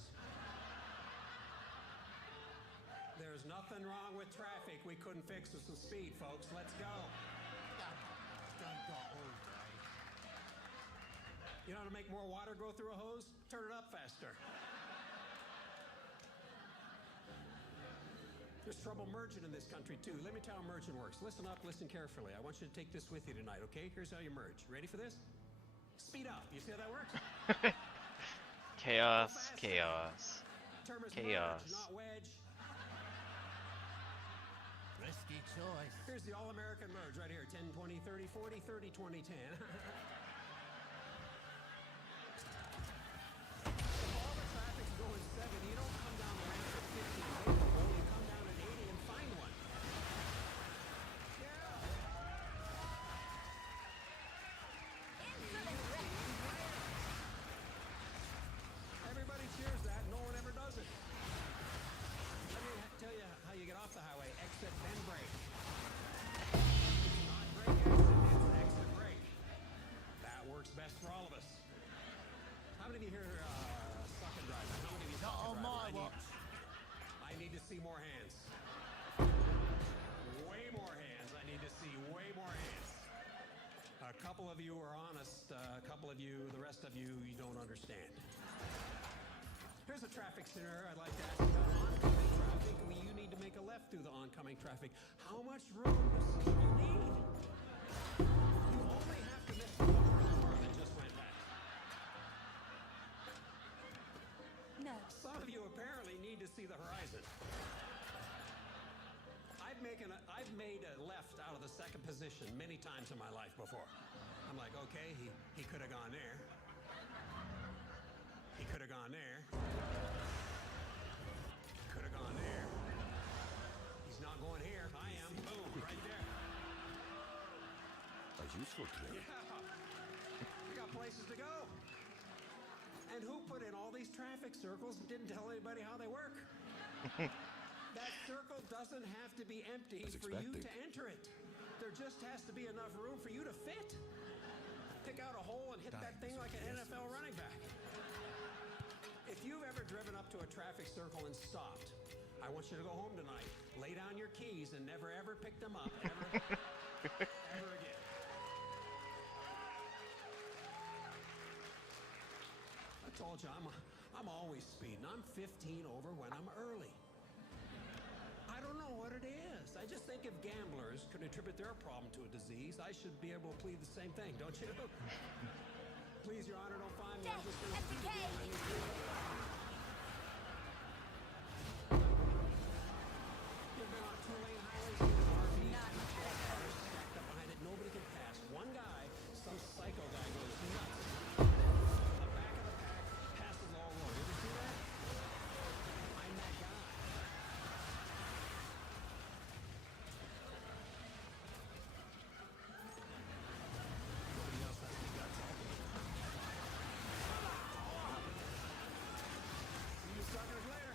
There's nothing wrong with traffic we couldn't fix with some speed, folks. Let's go. You know how to make more water go through a hose? Turn it up faster. There's trouble merging in this country, too. Let me tell you how merging works. Listen up, listen carefully. I want you to take this with you tonight, okay? Here's how you merge. Ready for this? Speed up. You see how that works? Chaos, chaos. Term is Chaos. merge, not wedge. Risky choice. Here's the all-American merge right here. 10, 20, 30, 40, 30, 20, 10. If all the traffic's going 70, you don't come down the ramp at 50 and make a hole. You come down at 80 and find one. Yeah. Insolent wreck. Everybody cheers that. No one ever does it. Let me tell you how you get off the highway. Exit, then brake. Not brake exit, it's exit brake. That works best for all of us. How many of you here suck and drive? How many of you Not suck on and drive? my watch. I need to see more hands. Way more hands. I need to see way more hands. A couple of you are honest. A couple of you, the rest of you, you don't understand. Here's a traffic scenario I'd like to ask you about oncoming traffic. You need to make a left through the oncoming traffic. How much room do you need? You only have to miss the bumper of the car that just went by. No. Some of you apparently need to see the horizon. I've made a left out of the second position many times in my life before. I'm like, okay, he could have gone there. He could have gone there. Could have gone there. He's not going here. I am. Boom, right there. A useful trick. Yeah. We got places to go. And who put in all these traffic circles and didn't tell anybody how they work? That circle doesn't have to be empty As for you expected. to enter it. There just has to be enough room for you to fit. Pick out a hole and hit that thing like an NFL running back. If you've ever driven up to a traffic circle and stopped, I want you to go home tonight, lay down your keys, and never ever pick them up ever again. I told you, I'm always speeding. I'm 15 over when I'm early. I don't know what it is. I just think if gamblers could attribute their problem to a disease, I should be able to plead the same thing, don't you? Please, Your Honor, don't find me. I'm just going to FTK. You've been on two-lane highways with an RV. None. Cars stacked up behind it. Nobody can pass. One guy, some psycho guy, goes nuts. The back of the pack passes all over. You ever see that? I'm that guy. Nobody else has the guts. See you suckers later.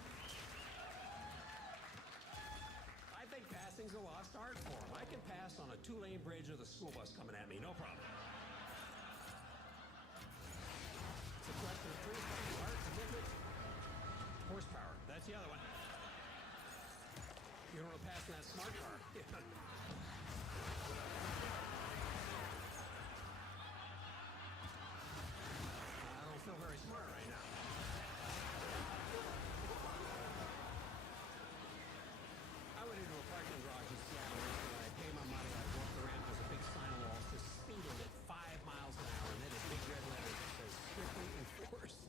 I think passing's a lost art form. I can pass on a two-lane bridge with a school bus coming at me, no problem. It's a question of three things: art, commitment, horsepower. That's the other one. You don't want to pass in that smart car. I don't feel very smart right now. I went into a parking garage in Seattle recently. I paid my money. I walked around. There's a big sign on the wall that says speed limit 5 miles an hour, and then in big red letters it says strictly enforced.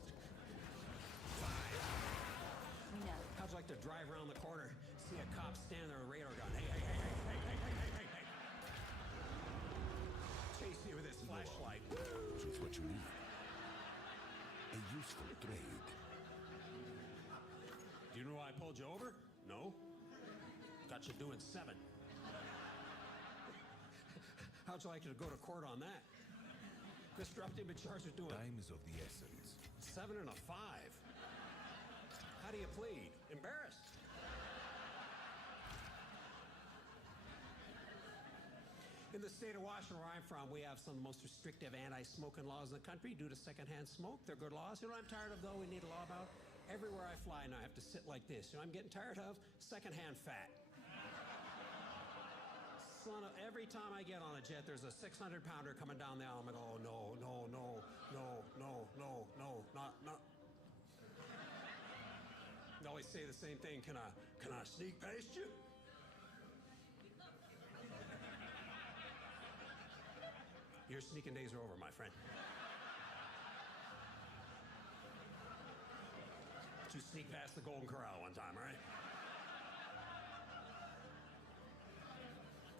5. No. How'd you like to drive around the corner, see a cop standing there with a radar gun? Hey, hey, hey, hey, hey, hey, hey, hey, hey, hey. Chase me with his flashlight. Just what you need. A useful trade. Do you know why I pulled you over? No. Got you doing 7. How'd you like to go to court on that? Disrupting but charged with doing Time is of the essence. 7 and a 5. How do you plead? Embarrassed. In the state of Washington, where I'm from, we have some of the most restrictive anti-smoking laws in the country due to secondhand smoke. They're good laws. You know what I'm tired of, though? We need a law about? Everywhere I fly now, I have to sit like this. You know what I'm getting tired of? Secondhand fat. Son of, every time I get on a jet, there's a 600-pounder coming down the aisle. I'm like, oh, no, no, no, no, no, no, no, not. They always say the same thing. Can I sneak past you? Your sneaking days are over, my friend. Did you sneak past the Golden Corral one time, all right?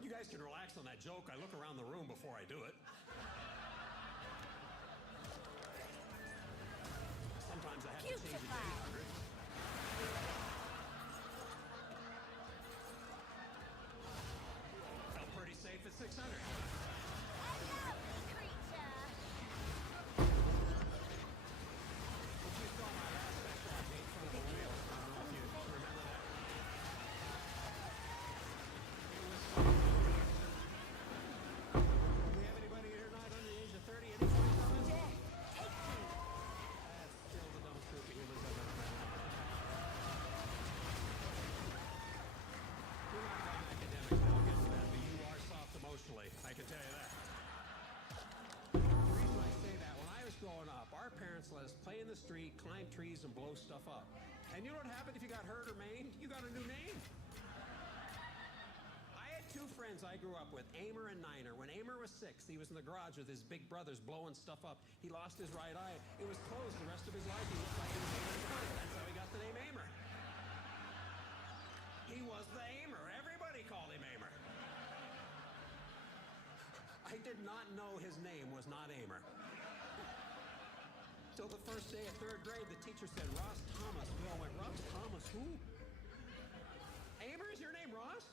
You guys can relax on that joke. I look around the room before I do it. Sometimes I have to change it to 800. Felt pretty safe at 600. You saw my last special I made fun of the whales. I don't know if you remember that. Do we have anybody here tonight under the age of 30? Any funny comments? That's still the dumbest group of humans I've ever met. You're not dumb academics, I'll get to that, but you are soft emotionally, I can tell you that. The reason I say that, when I was growing up, our parents let us play in the street, climb trees, and blow stuff up. And you know what happened if you got hurt or maimed? You got a new name. I had 2 friends I grew up with, Amer and Niner. When Amer was 6, he was in the garage with his big brothers blowing stuff up. He lost his right eye. It was closed the rest of his life. He looked like he was Amer and Niner. That's how he got the name Amer. He was the Amer. Everybody called him Amer. I did not know his name was not Amer. Till the first day of 3rd grade, the teacher said, Ross Thomas. We all went, Ross Thomas, who? Amer, is your name Ross?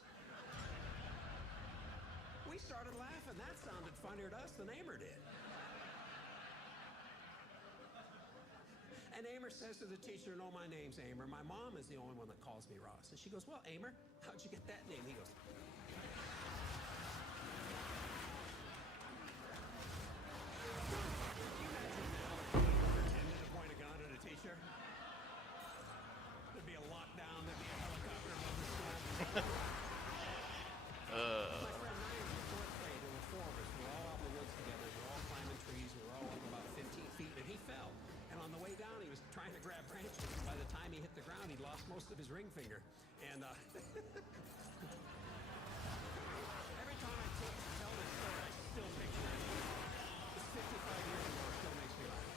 We started laughing. That sounded funnier to us than Amer did. And Amer says to the teacher, no, my name's Amer. My mom is the only one that calls me Ross. And she goes, well, Amer, how'd you get that name? He goes, Pretending to point a gun at a teacher. There'd be a lockdown, there'd be a helicopter above the school. My friend Niner in the fourth grade, there were four of us. We were all out in the woods together. We were all climbing trees. We were all up about 15 feet, and he fell. And on the way down, he was trying to grab branches. And by the time he hit the ground, he'd lost most of his ring finger. And every time I tell this story, I still picture it. It's 55 years ago. It still makes me laugh.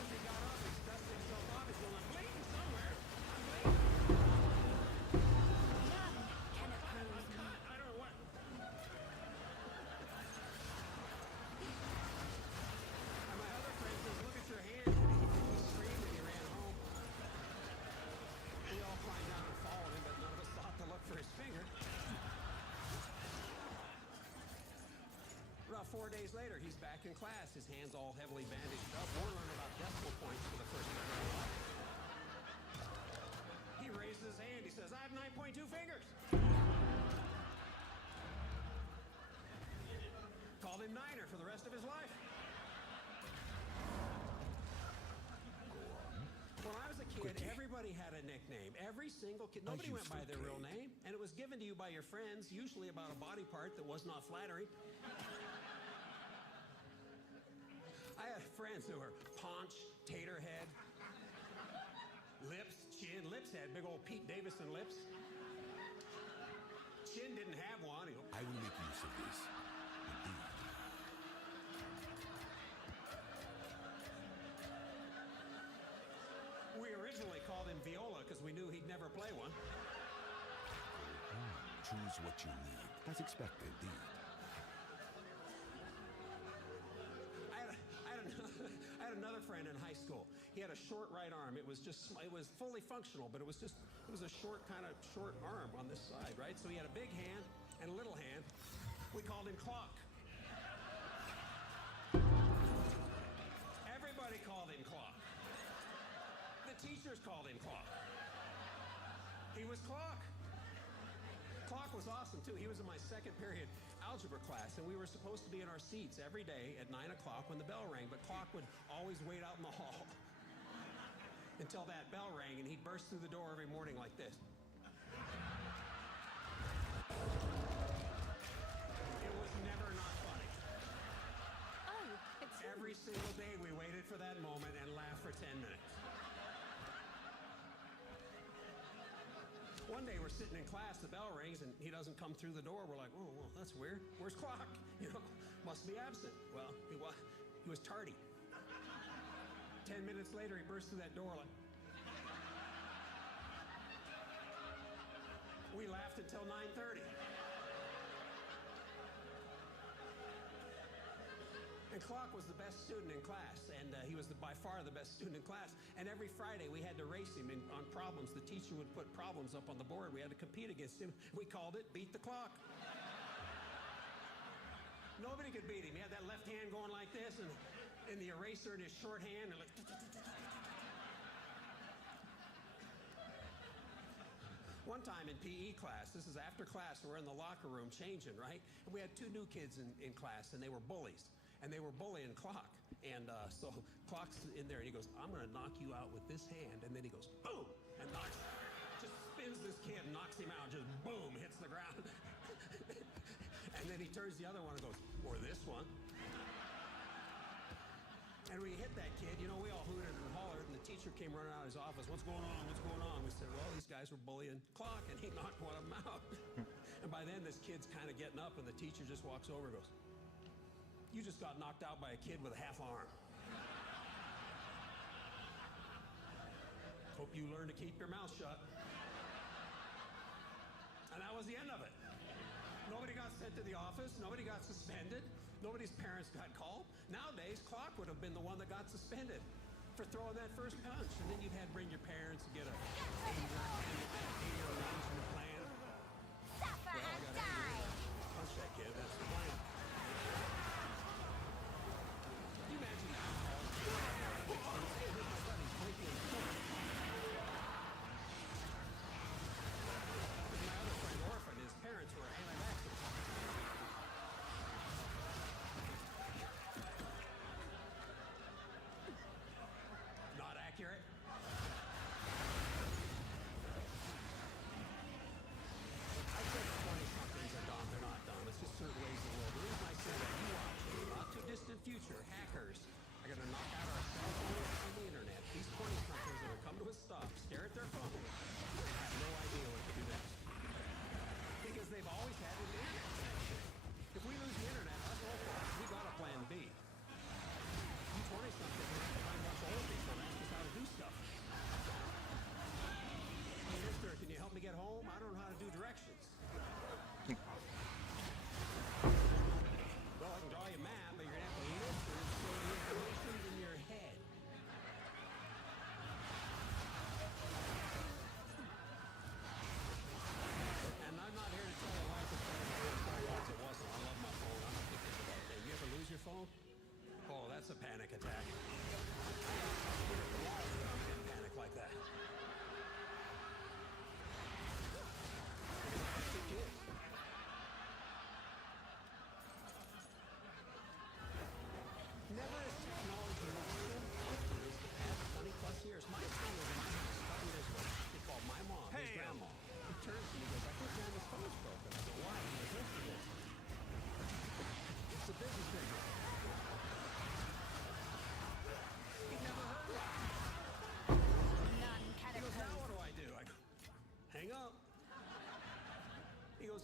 As he got up, he's dusting himself off. He's going, I'm bleeding somewhere. I'm bleeding. None can oppose me. I don't know what. And my other friend says, look at your hand. He screamed and he ran home. We all climbed down and followed him, but none of us thought to look for his finger. About 4 days later, he's back in class. His hand's all heavily bandaged up. We're learning about decimal points for the first time in our life. He raises his hand. He says, I have 9.2 fingers. Called him Niner for the rest of his life. When I was a kid, Quickie. everybody had a nickname. Every single kid. Nobody went by useful their real trade. name. And it was given to you by your friends, usually about a body part that was not flattering. I had friends who were Paunch, Taterhead, Lips, Chin. Lips had big old Pete Davidson lips. Chin didn't have one. He'll, I will make use of this. Indeed. We originally called him Viola because we knew he'd never play one. Choose what you need. As expected, indeed. I had another friend in high school. He had a short right arm. It was fully functional, but it was a short arm on this side, right? So he had a big hand and a little hand. We called him Clock. Everybody called him Clock. The teachers called him Clock. He was Clock. Clock was awesome too. He was in my second period algebra class, and we were supposed to be in our seats every day at 9 o'clock when the bell rang, but Clock would always wait out in the hall until that bell rang, and he'd burst through the door every morning like this. It was never not funny. Oh, it's Every single day we waited for that moment and laughed for 10 minutes. One day we're sitting in class, the bell rings, and he doesn't come through the door. We're like, oh, well, that's weird. Where's Clock? You know, must be absent. Well, he was tardy. 10 minutes later, he burst through that door like... We laughed until 9:30. And Clock was the best student in class, and he was by far the best student in class. And every Friday we had to race him on problems. The teacher would put problems up on the board. We had to compete against him. We called it Beat the Clock. Nobody could beat him. He had that left hand going like this, and the eraser in his short hand. And like, one time in PE class, this is after class, we're in the locker room changing, right? And we had two new kids in class, and they were bullies. And they were bullying Clock. And so Clock's in there, and he goes, I'm going to knock you out with this hand. And then he goes, boom, and just spins this kid, knocks him out, just boom, hits the ground. And then he turns the other one and goes, or this one. And when he hit that kid, you know, we all hooted and hollered, and the teacher came running out of his office. What's going on? What's going on? We said, well, these guys were bullying Clock, and he knocked one of them out. And by then, this kid's kind of getting up, and the teacher just walks over and goes, you just got knocked out by a kid with a half arm. Hope you learn to keep your mouth shut. And that was the end of it. Nobody got sent to the office. Nobody got suspended. Nobody's parents got called. Nowadays, Clock would have been the one that got suspended for throwing that first punch. And then you'd had to bring your parents and get a 8-year arrangement plan. suffer Well, I and gotta die. punch that kid. That's the plan. Can you imagine that? Hey, here's my buddy. Breaking his foot. My other friend, Orphan, his parents were anti-vaxxers.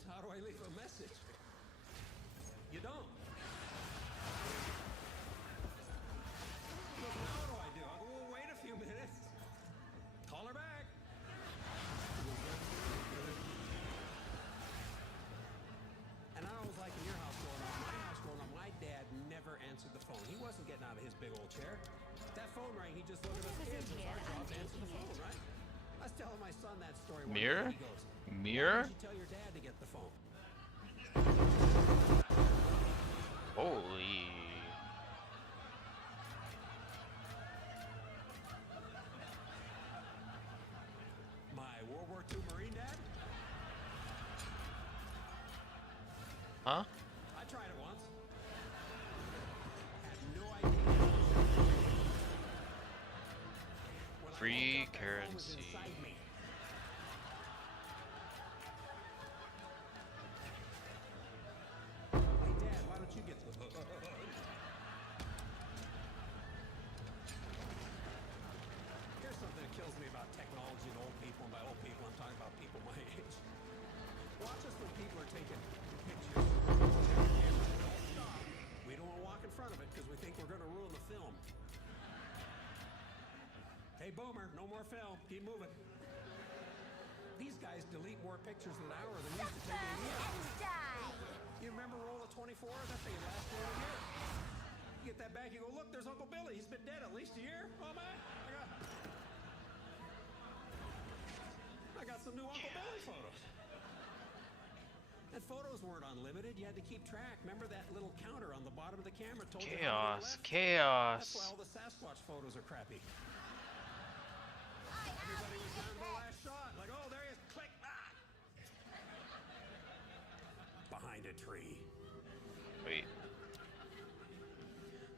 How do I leave a message? You don't. Look, now what do I do? I go, well, wait a few minutes. Call her back. And I don't know what it was like in your house growing up. My house growing up, my dad never answered the phone. He wasn't getting out of his big old chair. That phone rang, he just looked at us kids. It was our job to answer the phone, right? I was telling my son that story one Mirror? day. He goes, Mirror? why did you tell your dad to get the phone? Holy. My World War II Marine dad? Huh? I tried it once. Had no idea. When I Free woke up, that phone was currency. inside me. Hey, Dad, why don't you get the Here's something that kills me about technology and old people. And by old people, I'm talking about people my age. Watch us when people are taking pictures. Don't stop. We don't want to walk in front of it because we think we're going to ruin the film. Hey, Boomer, no more film. Keep moving. These guys delete more pictures in an hour than we used to take in a year. And die. You remember Roll of 24? That thing lasts for a year. You get that back, you go, look, there's Uncle Billy. He's been dead at least a year. Oh, man. I got some new Uncle Billy photos. And photos weren't unlimited. You had to keep track. Remember that little counter on the bottom of the camera told you how many Chaos. left? That's why Chaos. all the Sasquatch photos are crappy. I Everybody was down to the am last shot. Like, oh, there he is. Click. Ah. Behind a tree. Wait.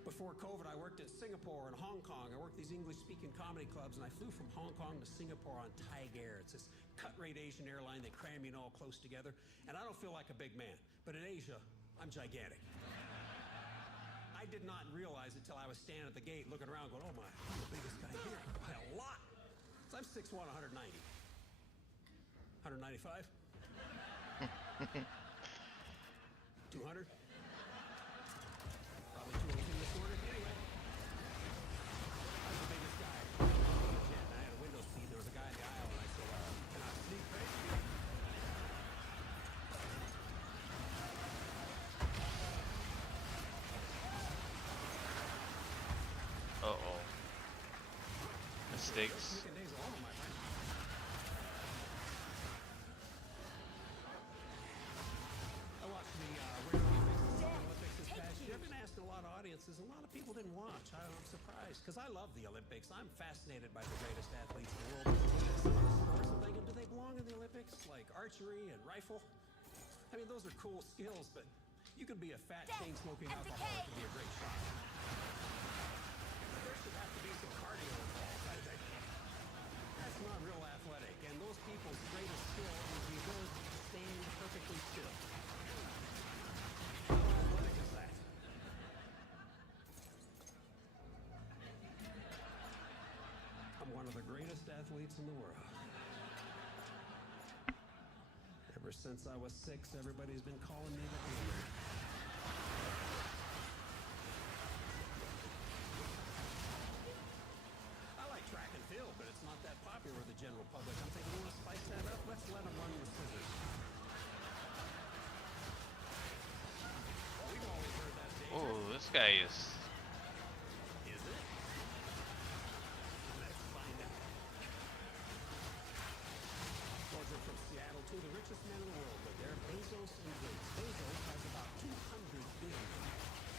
Before COVID, I worked at Singapore and Hong Kong. I worked these English-speaking comedy clubs, and I flew from Hong Kong to Singapore on Thai Air. It's this cut-rate Asian airline. They cram you in all close together. And I don't feel like a big man. But in Asia, I'm gigantic. I did not realize it till I was standing at the gate looking around going, oh my, I'm the biggest guy here by a lot. So I'm 6'1", 190. 195? 200? Probably 202 this morning. Anyway, I was the biggest guy. And I had a window seat. There was a guy in the aisle, and I said, can I sneak past you? Uh-oh. Mistakes. Making days are over, my friend. I watched the Winter Olympics and Summer Olympics this past year. I've been asking a lot of audiences. A lot of people didn't watch. I'm surprised because I love the Olympics. I'm fascinated by the greatest athletes in the world. Some of the sports I'm thinking, do they belong in the Olympics? Like archery and rifle? I mean, those are cool skills, but you could be a fat, chain-smoking and alcoholic decay. to be a great shot. There should have to be some cardio involved, I think. That's not real athletic, and those people's greatest skill is the ability to stand perfectly still. How athletic is that? I'm one of the greatest athletes in the world. Ever since I was 6, everybody's been calling me the Boomer. I like track and field, but it's not that popular with the general public. I'm thinking, you want to spice that up? Let's let them run with scissors. We've always heard that's dangerous. Oh, this guy is. Is it? Let's find out. Those are from Seattle, two of the richest men in the world, but they're Bezos and Gates. Bezos has about 200 billion.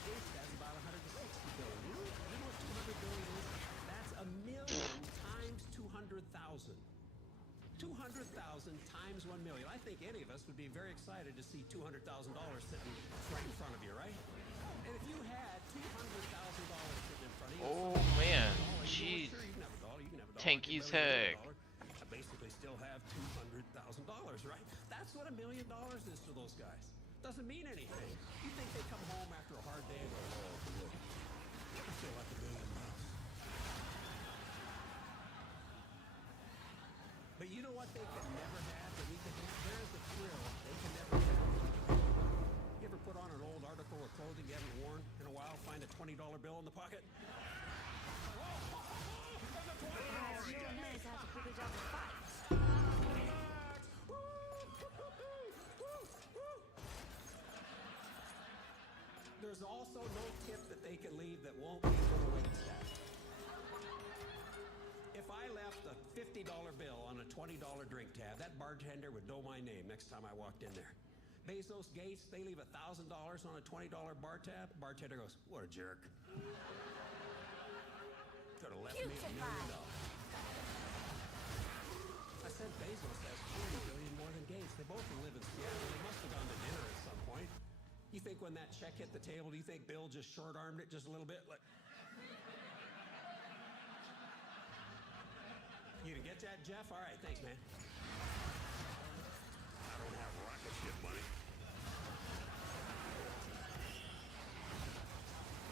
Gates has about 160 billion. You know what 200 billion is? That's a million times 200,000. 200,000 times 1 million. I think any of us would be very excited to see $200,000 sitting right in front of you, right? And if you had $200,000 sitting in front of you, Oh man, jeez. sure, you can have a dollar. You can have a dollar. Tanky Give everybody tag. a dollar. I basically still have $200,000, right? That's what $1 million is to those guys. Doesn't mean anything. You think they come home after a hard day and go, oh, boy, I feel like $1 million. But you know what they can never have that we can have? There's a thrill they can never on an old article of clothing you haven't worn in a while, find a $20 bill in the pocket? Perhaps no one knows how to put it up a fight. There's also no tip that they can leave that won't be for the wait staff. If I left a $50 bill on a $20 drink tab, that bartender would know my name next time I walked in there. Bezos, Gates, they leave $1,000 on a $20 bar tab. Bartender goes, what a jerk. Could have left me $1 million. I said Bezos has $40 billion more than Gates. They both live in Seattle. They must have gone to dinner at some point. You think when that check hit the table, do you think Bill just short-armed it just a little bit? Like, you didn't get that, Jeff? All right, thanks, man. I don't have rocket ship money.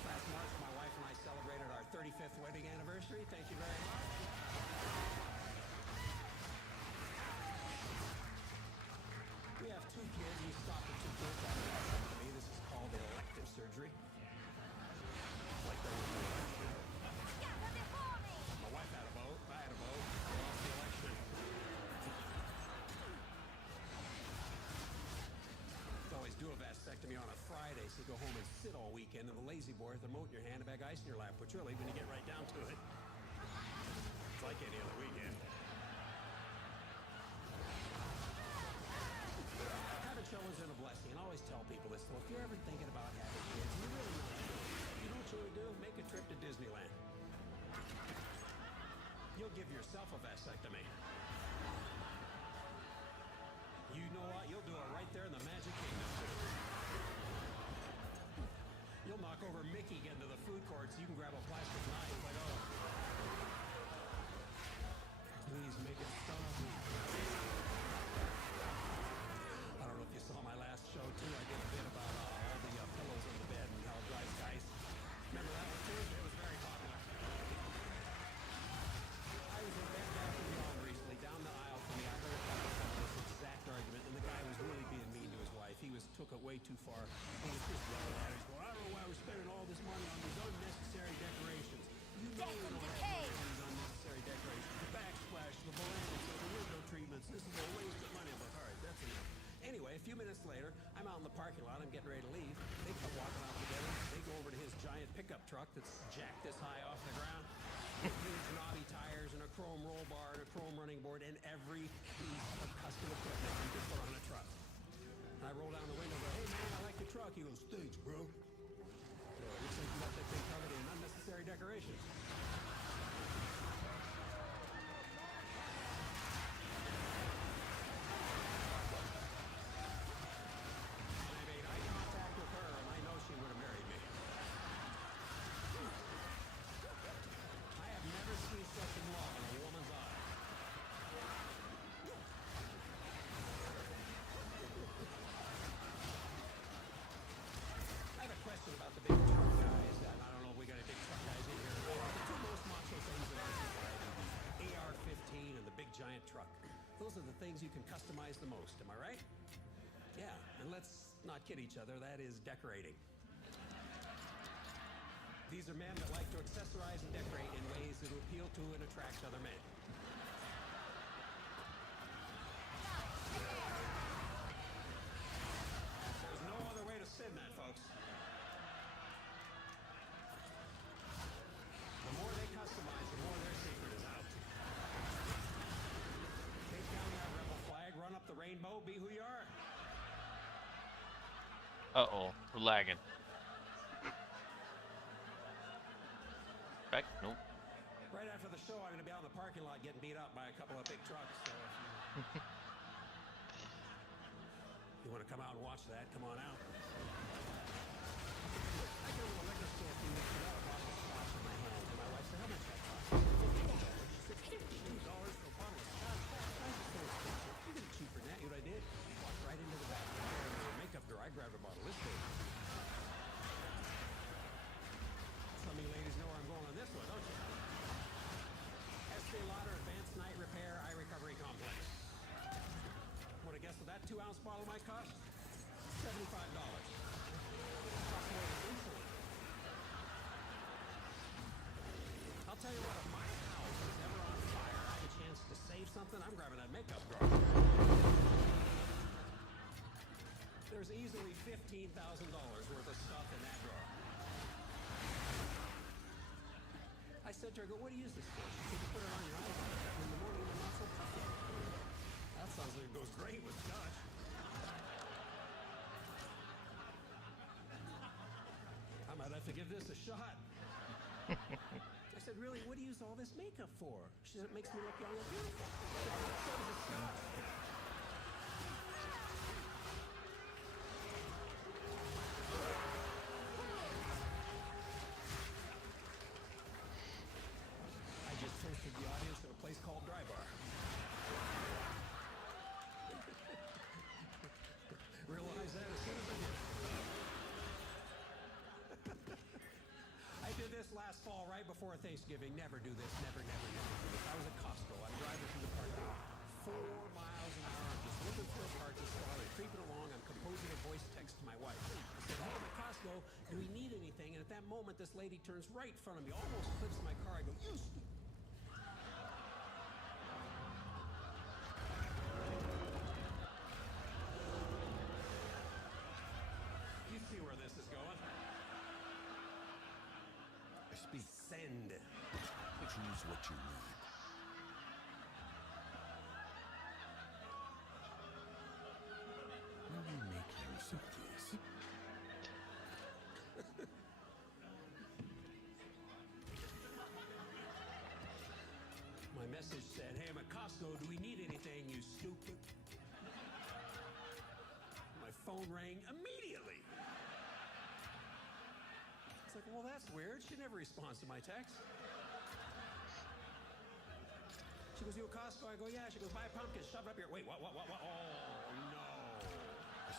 Last March, my wife and I celebrated our 35th wedding anniversary. Thank you very much. We have 2 kids. We stopped at 2 kids. To me, this is called elective surgery. Like that was the election. Scatter before me! My wife had a vote. I had a vote. I lost the election. You always do a vasectomy on a Friday, so you go home and sit all weekend in the lazy boy with a remote in your hand, a bag of ice in your lap. Which really, when you get right down to it, it's like any other weekend. Having children is a blessing, and I always tell people this. So if you're ever thinking about having kids, you really know what you're doing. You know what you would do? Make a trip to Disneyland. You'll give yourself a vasectomy. You know what? You'll do it right there in the Magic Kingdom, too. You'll knock over Mickey getting to the food court so you can grab a plastic knife. It's like, oh. Please make it stop. I don't know if you saw my last show, too. I did a bit about all the pillows on the bed and how it drives guys. Remember that one, too? It was very popular. I was in Bed Bath & Beyond recently. Down the aisle from me, I heard this exact argument, and the guy was really being mean to his wife. He took it way too far. He was just yelling at her. He's going, I don't know why we're spending all this money on these unnecessary decorations. You know we don't have money on these unnecessary decorations. The backsplash, the balloons, the window treatments. This is a waste of money. I'm like, all right, that's enough. Anyway, a few minutes later, I'm out in the parking lot. I'm getting ready to leave. They come walking out together. They go over to his giant pickup truck that's jacked this high off the ground. Huge knobby tires and a chrome roll bar and a chrome running board and every piece of custom equipment you could put on a truck. And I roll down the window and go, hey man, I like your truck. He goes, thanks, bro. So it looks like you got that thing covered in unnecessary decorations. I made eye contact with her and I know she would have married me. I have never seen such love in a woman's eye. I have a question about the big truck guys. I don't know if we got any big truck guys in here. The 2 most macho things in our society, the AR-15 and the big giant truck. Those are the things you can customize the most, am I right? Yeah, and let's not kid each other, that is decorating. These are men that like to accessorize and decorate in ways that will appeal to and attract other men. There's no other way to spin that, folks. The more they customize, the more their secret is out. Take down that rebel flag, run up the rainbow, be who you are. Uh-oh, we're lagging. Back? Nope. Right after the show, I'm going to be out in the parking lot getting beat up by a couple of big trucks. So if you want to come out and watch that, come on out. I go to a liquor store a few weeks ago, I bought a scotch in my hand, and my wife said, how much that cost? She said, $52 for a bottle of scotch. I was so expensive. You get it cheaper than that. You know what I did? Walked right into the back there in the makeup drawer. I grabbed a bottle this big. Some of you ladies know where I'm going on this one, don't you? Estee Lauder Advanced Night Repair Eye Recovery Complex. Would I guess what that 2-ounce bottle might cost? $75. tell you what, if my house is ever on fire, I have a chance to save something, I'm grabbing that makeup drawer. There's easily $15,000 worth of stuff in that drawer. I said to her, I go, what do you use this for? She said, you put it on your eyes in the morning and not so puffy. That sounds like it goes great with Dutch. I might have to give this a shot. I said, really, what do you use all this makeup for? She said, it makes me look young and beautiful. So does a Scotch. I just toasted the audience at a place called Dry Bar. Realize that as soon as I did. I did this last fall right before Thanksgiving. Never do this. Never do this. I was at Costco. I'm driving through the parking lot. 4 miles an hour. I'm just looking for a parking spot. I'm creeping along. I'm composing a voice text to my wife. I said, hey, I'm at Costco. Do we need anything? And at that moment, this lady turns right in front of me, almost flips my car. I go, you stupid. You see where this is going? Speak. Send. Choose what you need. Will you make use of this? My message said, hey, I'm at Costco. Do we need anything, you stupid? My phone rang immediately. It's like, well, that's weird. She never responds to my text. She goes, you at Costco? I go, yeah. She goes, buy a pumpkin, shove it up here. Wait, what? Oh, no.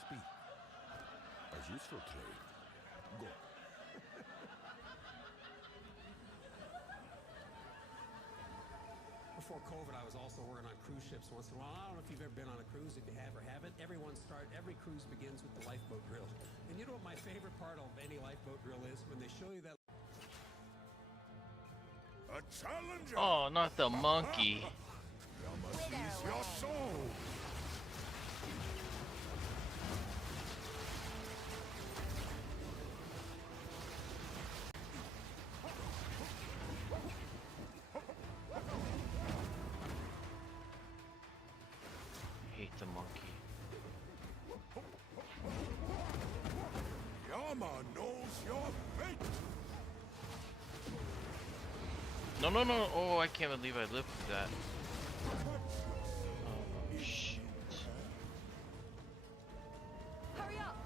Speak. A useful trade. Go. Before COVID, I was also working on cruise ships once in a while. I don't know if you've ever been on a cruise. If you have or haven't, every cruise begins with the lifeboat drill. And you know what my favorite part of any lifeboat drill is? When they show you that. A challenger. Oh, not the monkey. You must ease your soul. I hate the monkey. Yama knows your fate. No, no, no. Oh, I can't believe I lived through that. Oh, shit. Hurry up!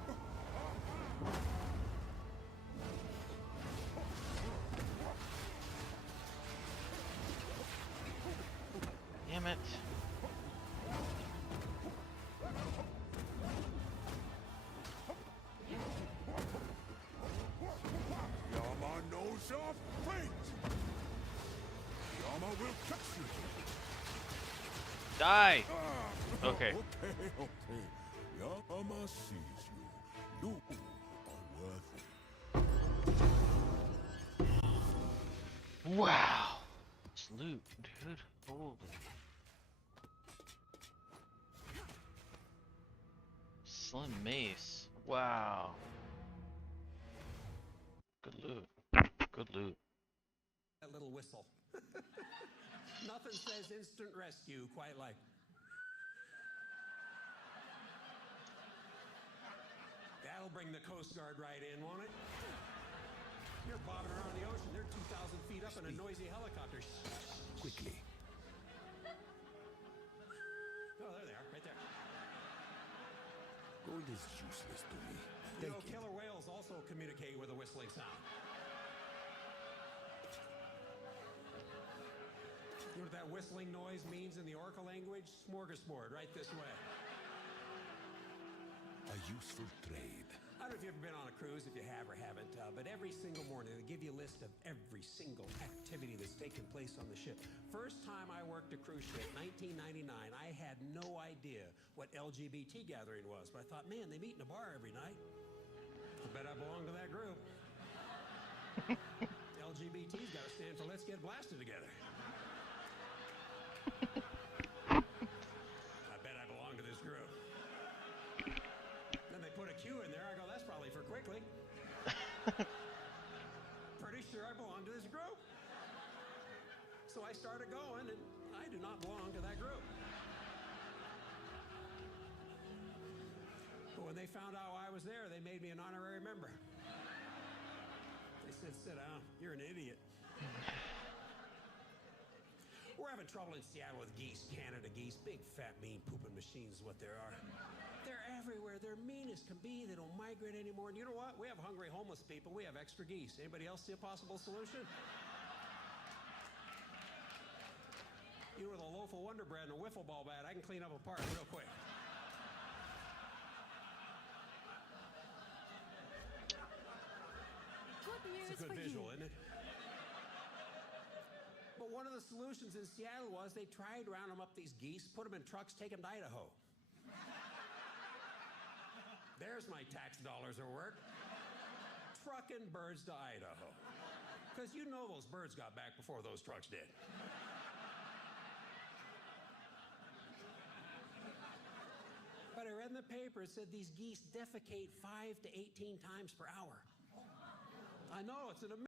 Damn it. Yama knows your fate. Yama will catch you. Die! Okay. Okay. Yama sees you. You are worthy. Wow. This loot, dude. Holy. Slim mace. Wow. Good loot. Good loot. That little whistle. Nothing says instant rescue quite like. That'll bring the Coast Guard right in, won't it? You're bobbing around the ocean. They're 2,000 feet up in a noisy helicopter. Quickly. Oh, there they are, right there. Gold is useless to me. You know, Take it. killer whales also communicate with a whistling sound. You know what that whistling noise means in the orca language? Smorgasbord, right this way. A useful trade. I don't know if you've ever been on a cruise, if you have or haven't, but every single morning they give you a list of every single activity that's taking place on the ship. First time I worked a cruise ship, 1999, I had no idea what LGBT gathering was, but I thought, man, they meet in a bar every night. I bet I belong to that group. LGBT's got to stand for Let's Get Blasted Together. I bet I belong to this group. Then they put a Q in there. I go, that's probably for quickly. Pretty sure I belong to this group. So I started going, and I do not belong to that group. But when they found out I was there, they made me an honorary member. They said, sit down, you're an idiot. We're having trouble in Seattle with geese, Canada geese. Big, fat, mean, pooping machines is what they are. They're everywhere. They're mean as can be. They don't migrate anymore. And you know what? We have hungry homeless people. We have extra geese. Anybody else see a possible solution? You know, with a loaf of Wonder Bread and a wiffle ball bat, I can clean up a park real quick. Good news It's a good for visual, you. isn't it? But one of the solutions in Seattle was they tried to round them up, these geese, put them in trucks, take them to Idaho. There's my tax dollars at work. Trucking birds to Idaho. Because you know those birds got back before those trucks did. But I read in the paper, it said these geese defecate 5 to 18 times per hour. I know, it's an